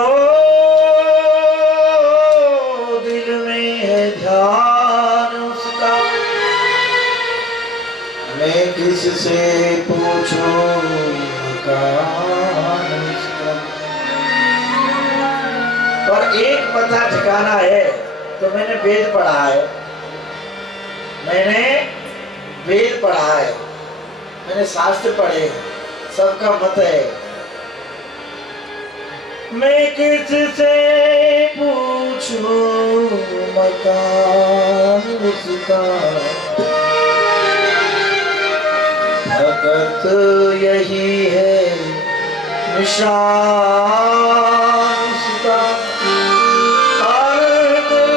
दिल में है ध्यान उसका, मैं किससे पूछूं मकान उसका। पर एक पता ठिकाना है, तो मैंने वेद पढ़ा है, मैंने वेद पढ़ा है, मैंने शास्त्र पढ़े, सबका मत है। मैं किससे पूछूं मकान उसका, भगत यही है निशान उसका। और दिल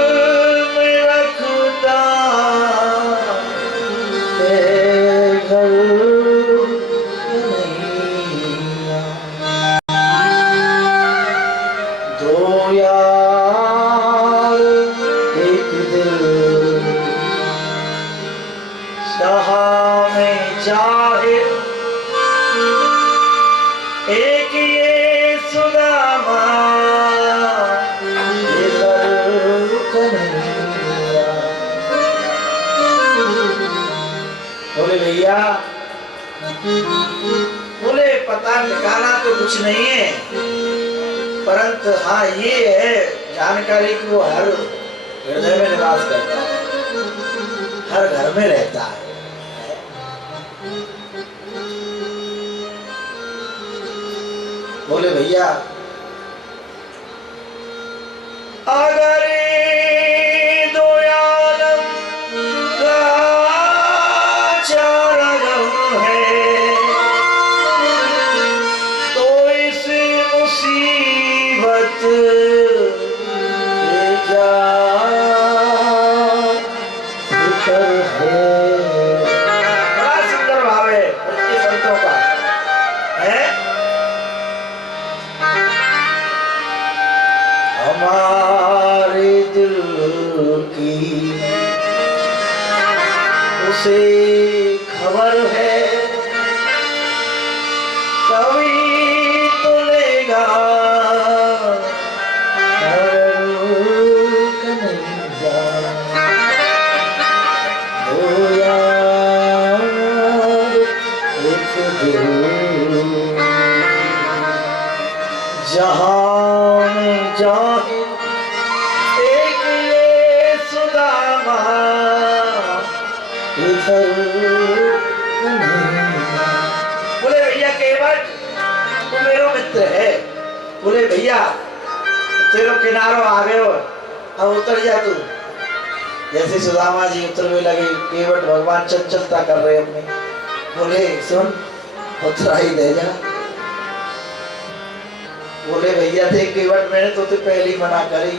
में रखता है घर कन्हैया। दो यार एक दिल सहा में जाहिर, एक ये सुदामा कन्हैया। बोले भैया, बोले पता ठिकाना तो कुछ नहीं है, परंतु हाँ ये है जानकारी कि वो हर हृदय में निवास करता है, हर घर में रहता है। बोले भैया अगर दोयालम का चारगम है तो इस मुसीबत से क्या फिक्र है। बड़ा सुंदर भाव है उनके संतों का है। हमारे दिल की उसे खबर है कभी तो लेगा कन्हैया दो यार एक दिल जहां में जाए एक ये सुदामा इधर बोले भैया केवट तू मेरो मित्र है। बोले भैया तेरो किनारो आ गए हो अब उतर जा तू। जैसे सुदामा जी उतरने लगे केवट भगवान चंचलता कर रहे अपने। बोले सुन उतरा ही दे जा। बोले भैया देख केवट मैंने तो पहले ही मना करी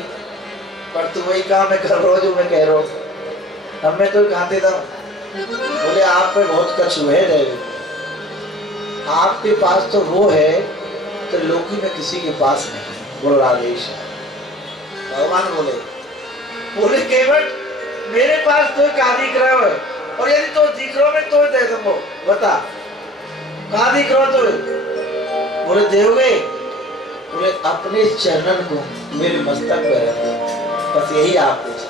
पर तू वही काम मैं कर रहा जो मैं कह रहा हूँ अब मैं तो खाते था। बोले आप पे बहुत कछु है देवी आपके पास तो वो है तो लोकी में किसी के पास नहीं। बोलो राधेश भगवान बोले बोले केवट मेरे पास तो कहा दिख रहा है और यदि तो दिख रहा मैं तो दे दूंगा बता कहा दिख रहा तो। बोले देवगे बोले अपने चरणन को मेरे मस्तक पे रख दो बस यही आप पूछे।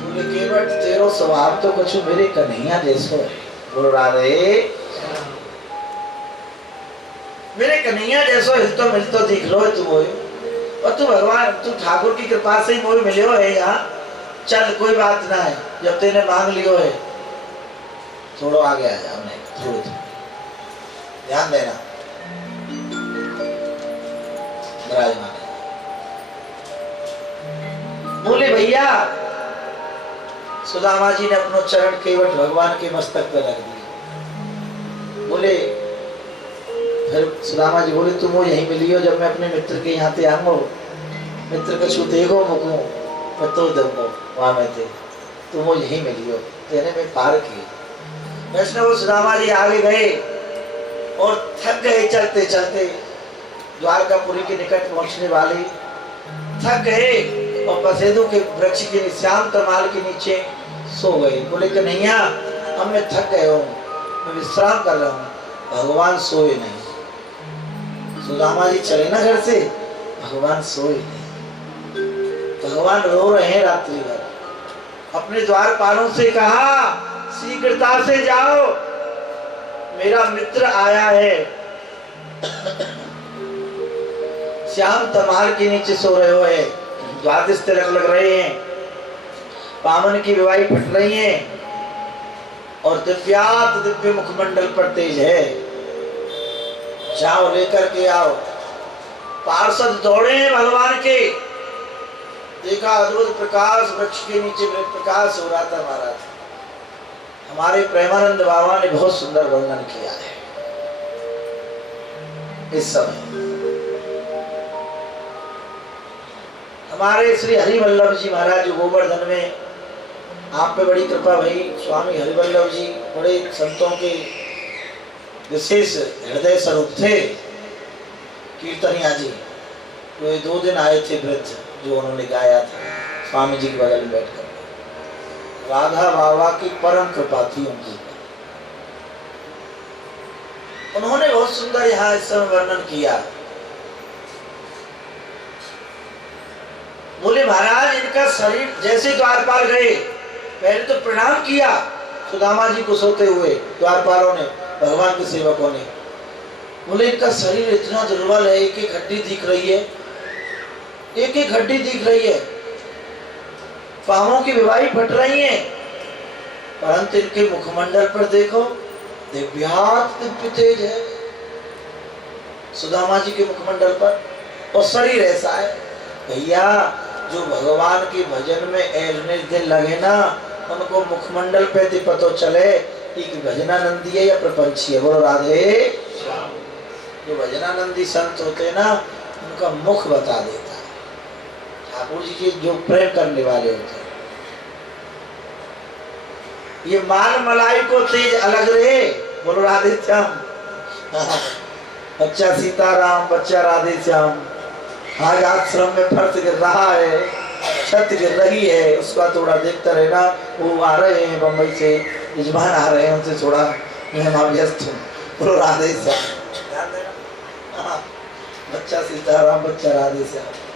बोले केवट तेरो स्वभाव तो कुछ मेरे कन्हैया जैसो है। बोलो राधे मेरे कन्हैया जैसो हिलतो मिलतो दिख लो है तू मोह और तू भगवान तू ठाकुर की कृपा से ही मोह मिलियो है यहाँ। चल कोई बात ना है जब तेने मांग लियो है थोड़ा आगे आ जाओ नहीं थोड़ा ध्यान देना विराजमान। बोले भैया सुदामा जी ने अपना चरण केवट भगवान के मस्तक पर रख दिए। बोले फिर सुदामा जी बोले तुम वो यहीं मिली हो जब मैं अपने मित्र के यहाँ से आऊंगा मित्र को छू देगो मुको मैं तो दूंगा वहां में थे तुम वो यहीं मिली हो तेने में पार की। वैष्णव वो सुदामा जी आगे गए और थक गए चलते चलते द्वारकापुरी के निकट पहुंचने वाले थक गए और पसेदों के वृक्ष के श्याम तमाल के नीचे सो गए। बोले कन्हैया अब मैं थक गए हूँ मैं विश्राम कर रहा हूँ। भगवान सोए नहीं। सुदामा जी चले ना घर से भगवान सोए नहीं। भगवान रो रहे हैं रात्रि भर। अपने द्वारपालों से कहा शीघ्रता से जाओ मेरा मित्र आया है। श्याम तमाल के नीचे सो रहे हो है द्वादश तिलक लग रहे हैं पावन की विवाही फट रही है और दिव्यात दिव्य मुखमंडल पर तेज है। जाओ लेकर के आओ। पार्षद दौड़े हैं भगवान के। देखा अद्भुत प्रकाश वृक्ष के नीचे प्रकाश हो रहा था महाराज। हमारे प्रेमानंद बाबा ने बहुत सुंदर वर्णन किया है इस समय। हमारे श्री हरिवल्लभ जी महाराज जो गोवर्धन में आप पे बड़ी कृपा भई स्वामी हरिवल्लभ जी बड़े संतों के विशेष हृदय स्वरूप थे। कीर्तनिया जी वो 2 दिन आए थे वृद्ध जो उन्होंने गाया था स्वामी जी के बगल में बैठकर। राधा बाबा की परम कृपा थी उनकी। उन्होंने बहुत सुंदर यहाँ इस समय वर्णन किया। बोले महाराज इनका शरीर जैसे द्वारपाल गए पहले तो प्रणाम किया सुदामा जी को सोते हुए द्वारपालों ने भगवान के सेवकों ने। बोले इनका शरीर इतना दुर्बल है एक एक हड्डी दिख रही है एक एक हड्डी दिख रही है पांवों की विवाही फट रही है परंतु इनके मुखमंडल पर देखो दिव्यात दिव्य तेज है सुदामा जी के मुखमंडल पर और शरीर ऐसा है। भैया जो भगवान के भजन में ऐसे दिन लगे ना, उनको मुखमंडल पे भी पतो चले कि भजनानंदी है या प्रपंची है। बोलो राधे। जो भजनानंदी संत होते हैं ना, उनका मुख बता देता है ठाकुर जी के जो प्रेम करने वाले होते हैं। ये माल मलाई को तेज अलग रे। बोलो राधे श्याम। बच्चा सीताराम, बच्चा राधे श्याम। आज आश्रम में फर्श गिर रहा है, छत गिर रही है, उसका थोड़ा देखता रहना। वो आ रहे हैं बम्बई से, यजमान आ रहे हैं, उनसे थोड़ा मैं व्यस्त हूँ। बोलो राधे श्याम। ध्यान देना। बच्चा सीताराम, बच्चा राधे श्याम।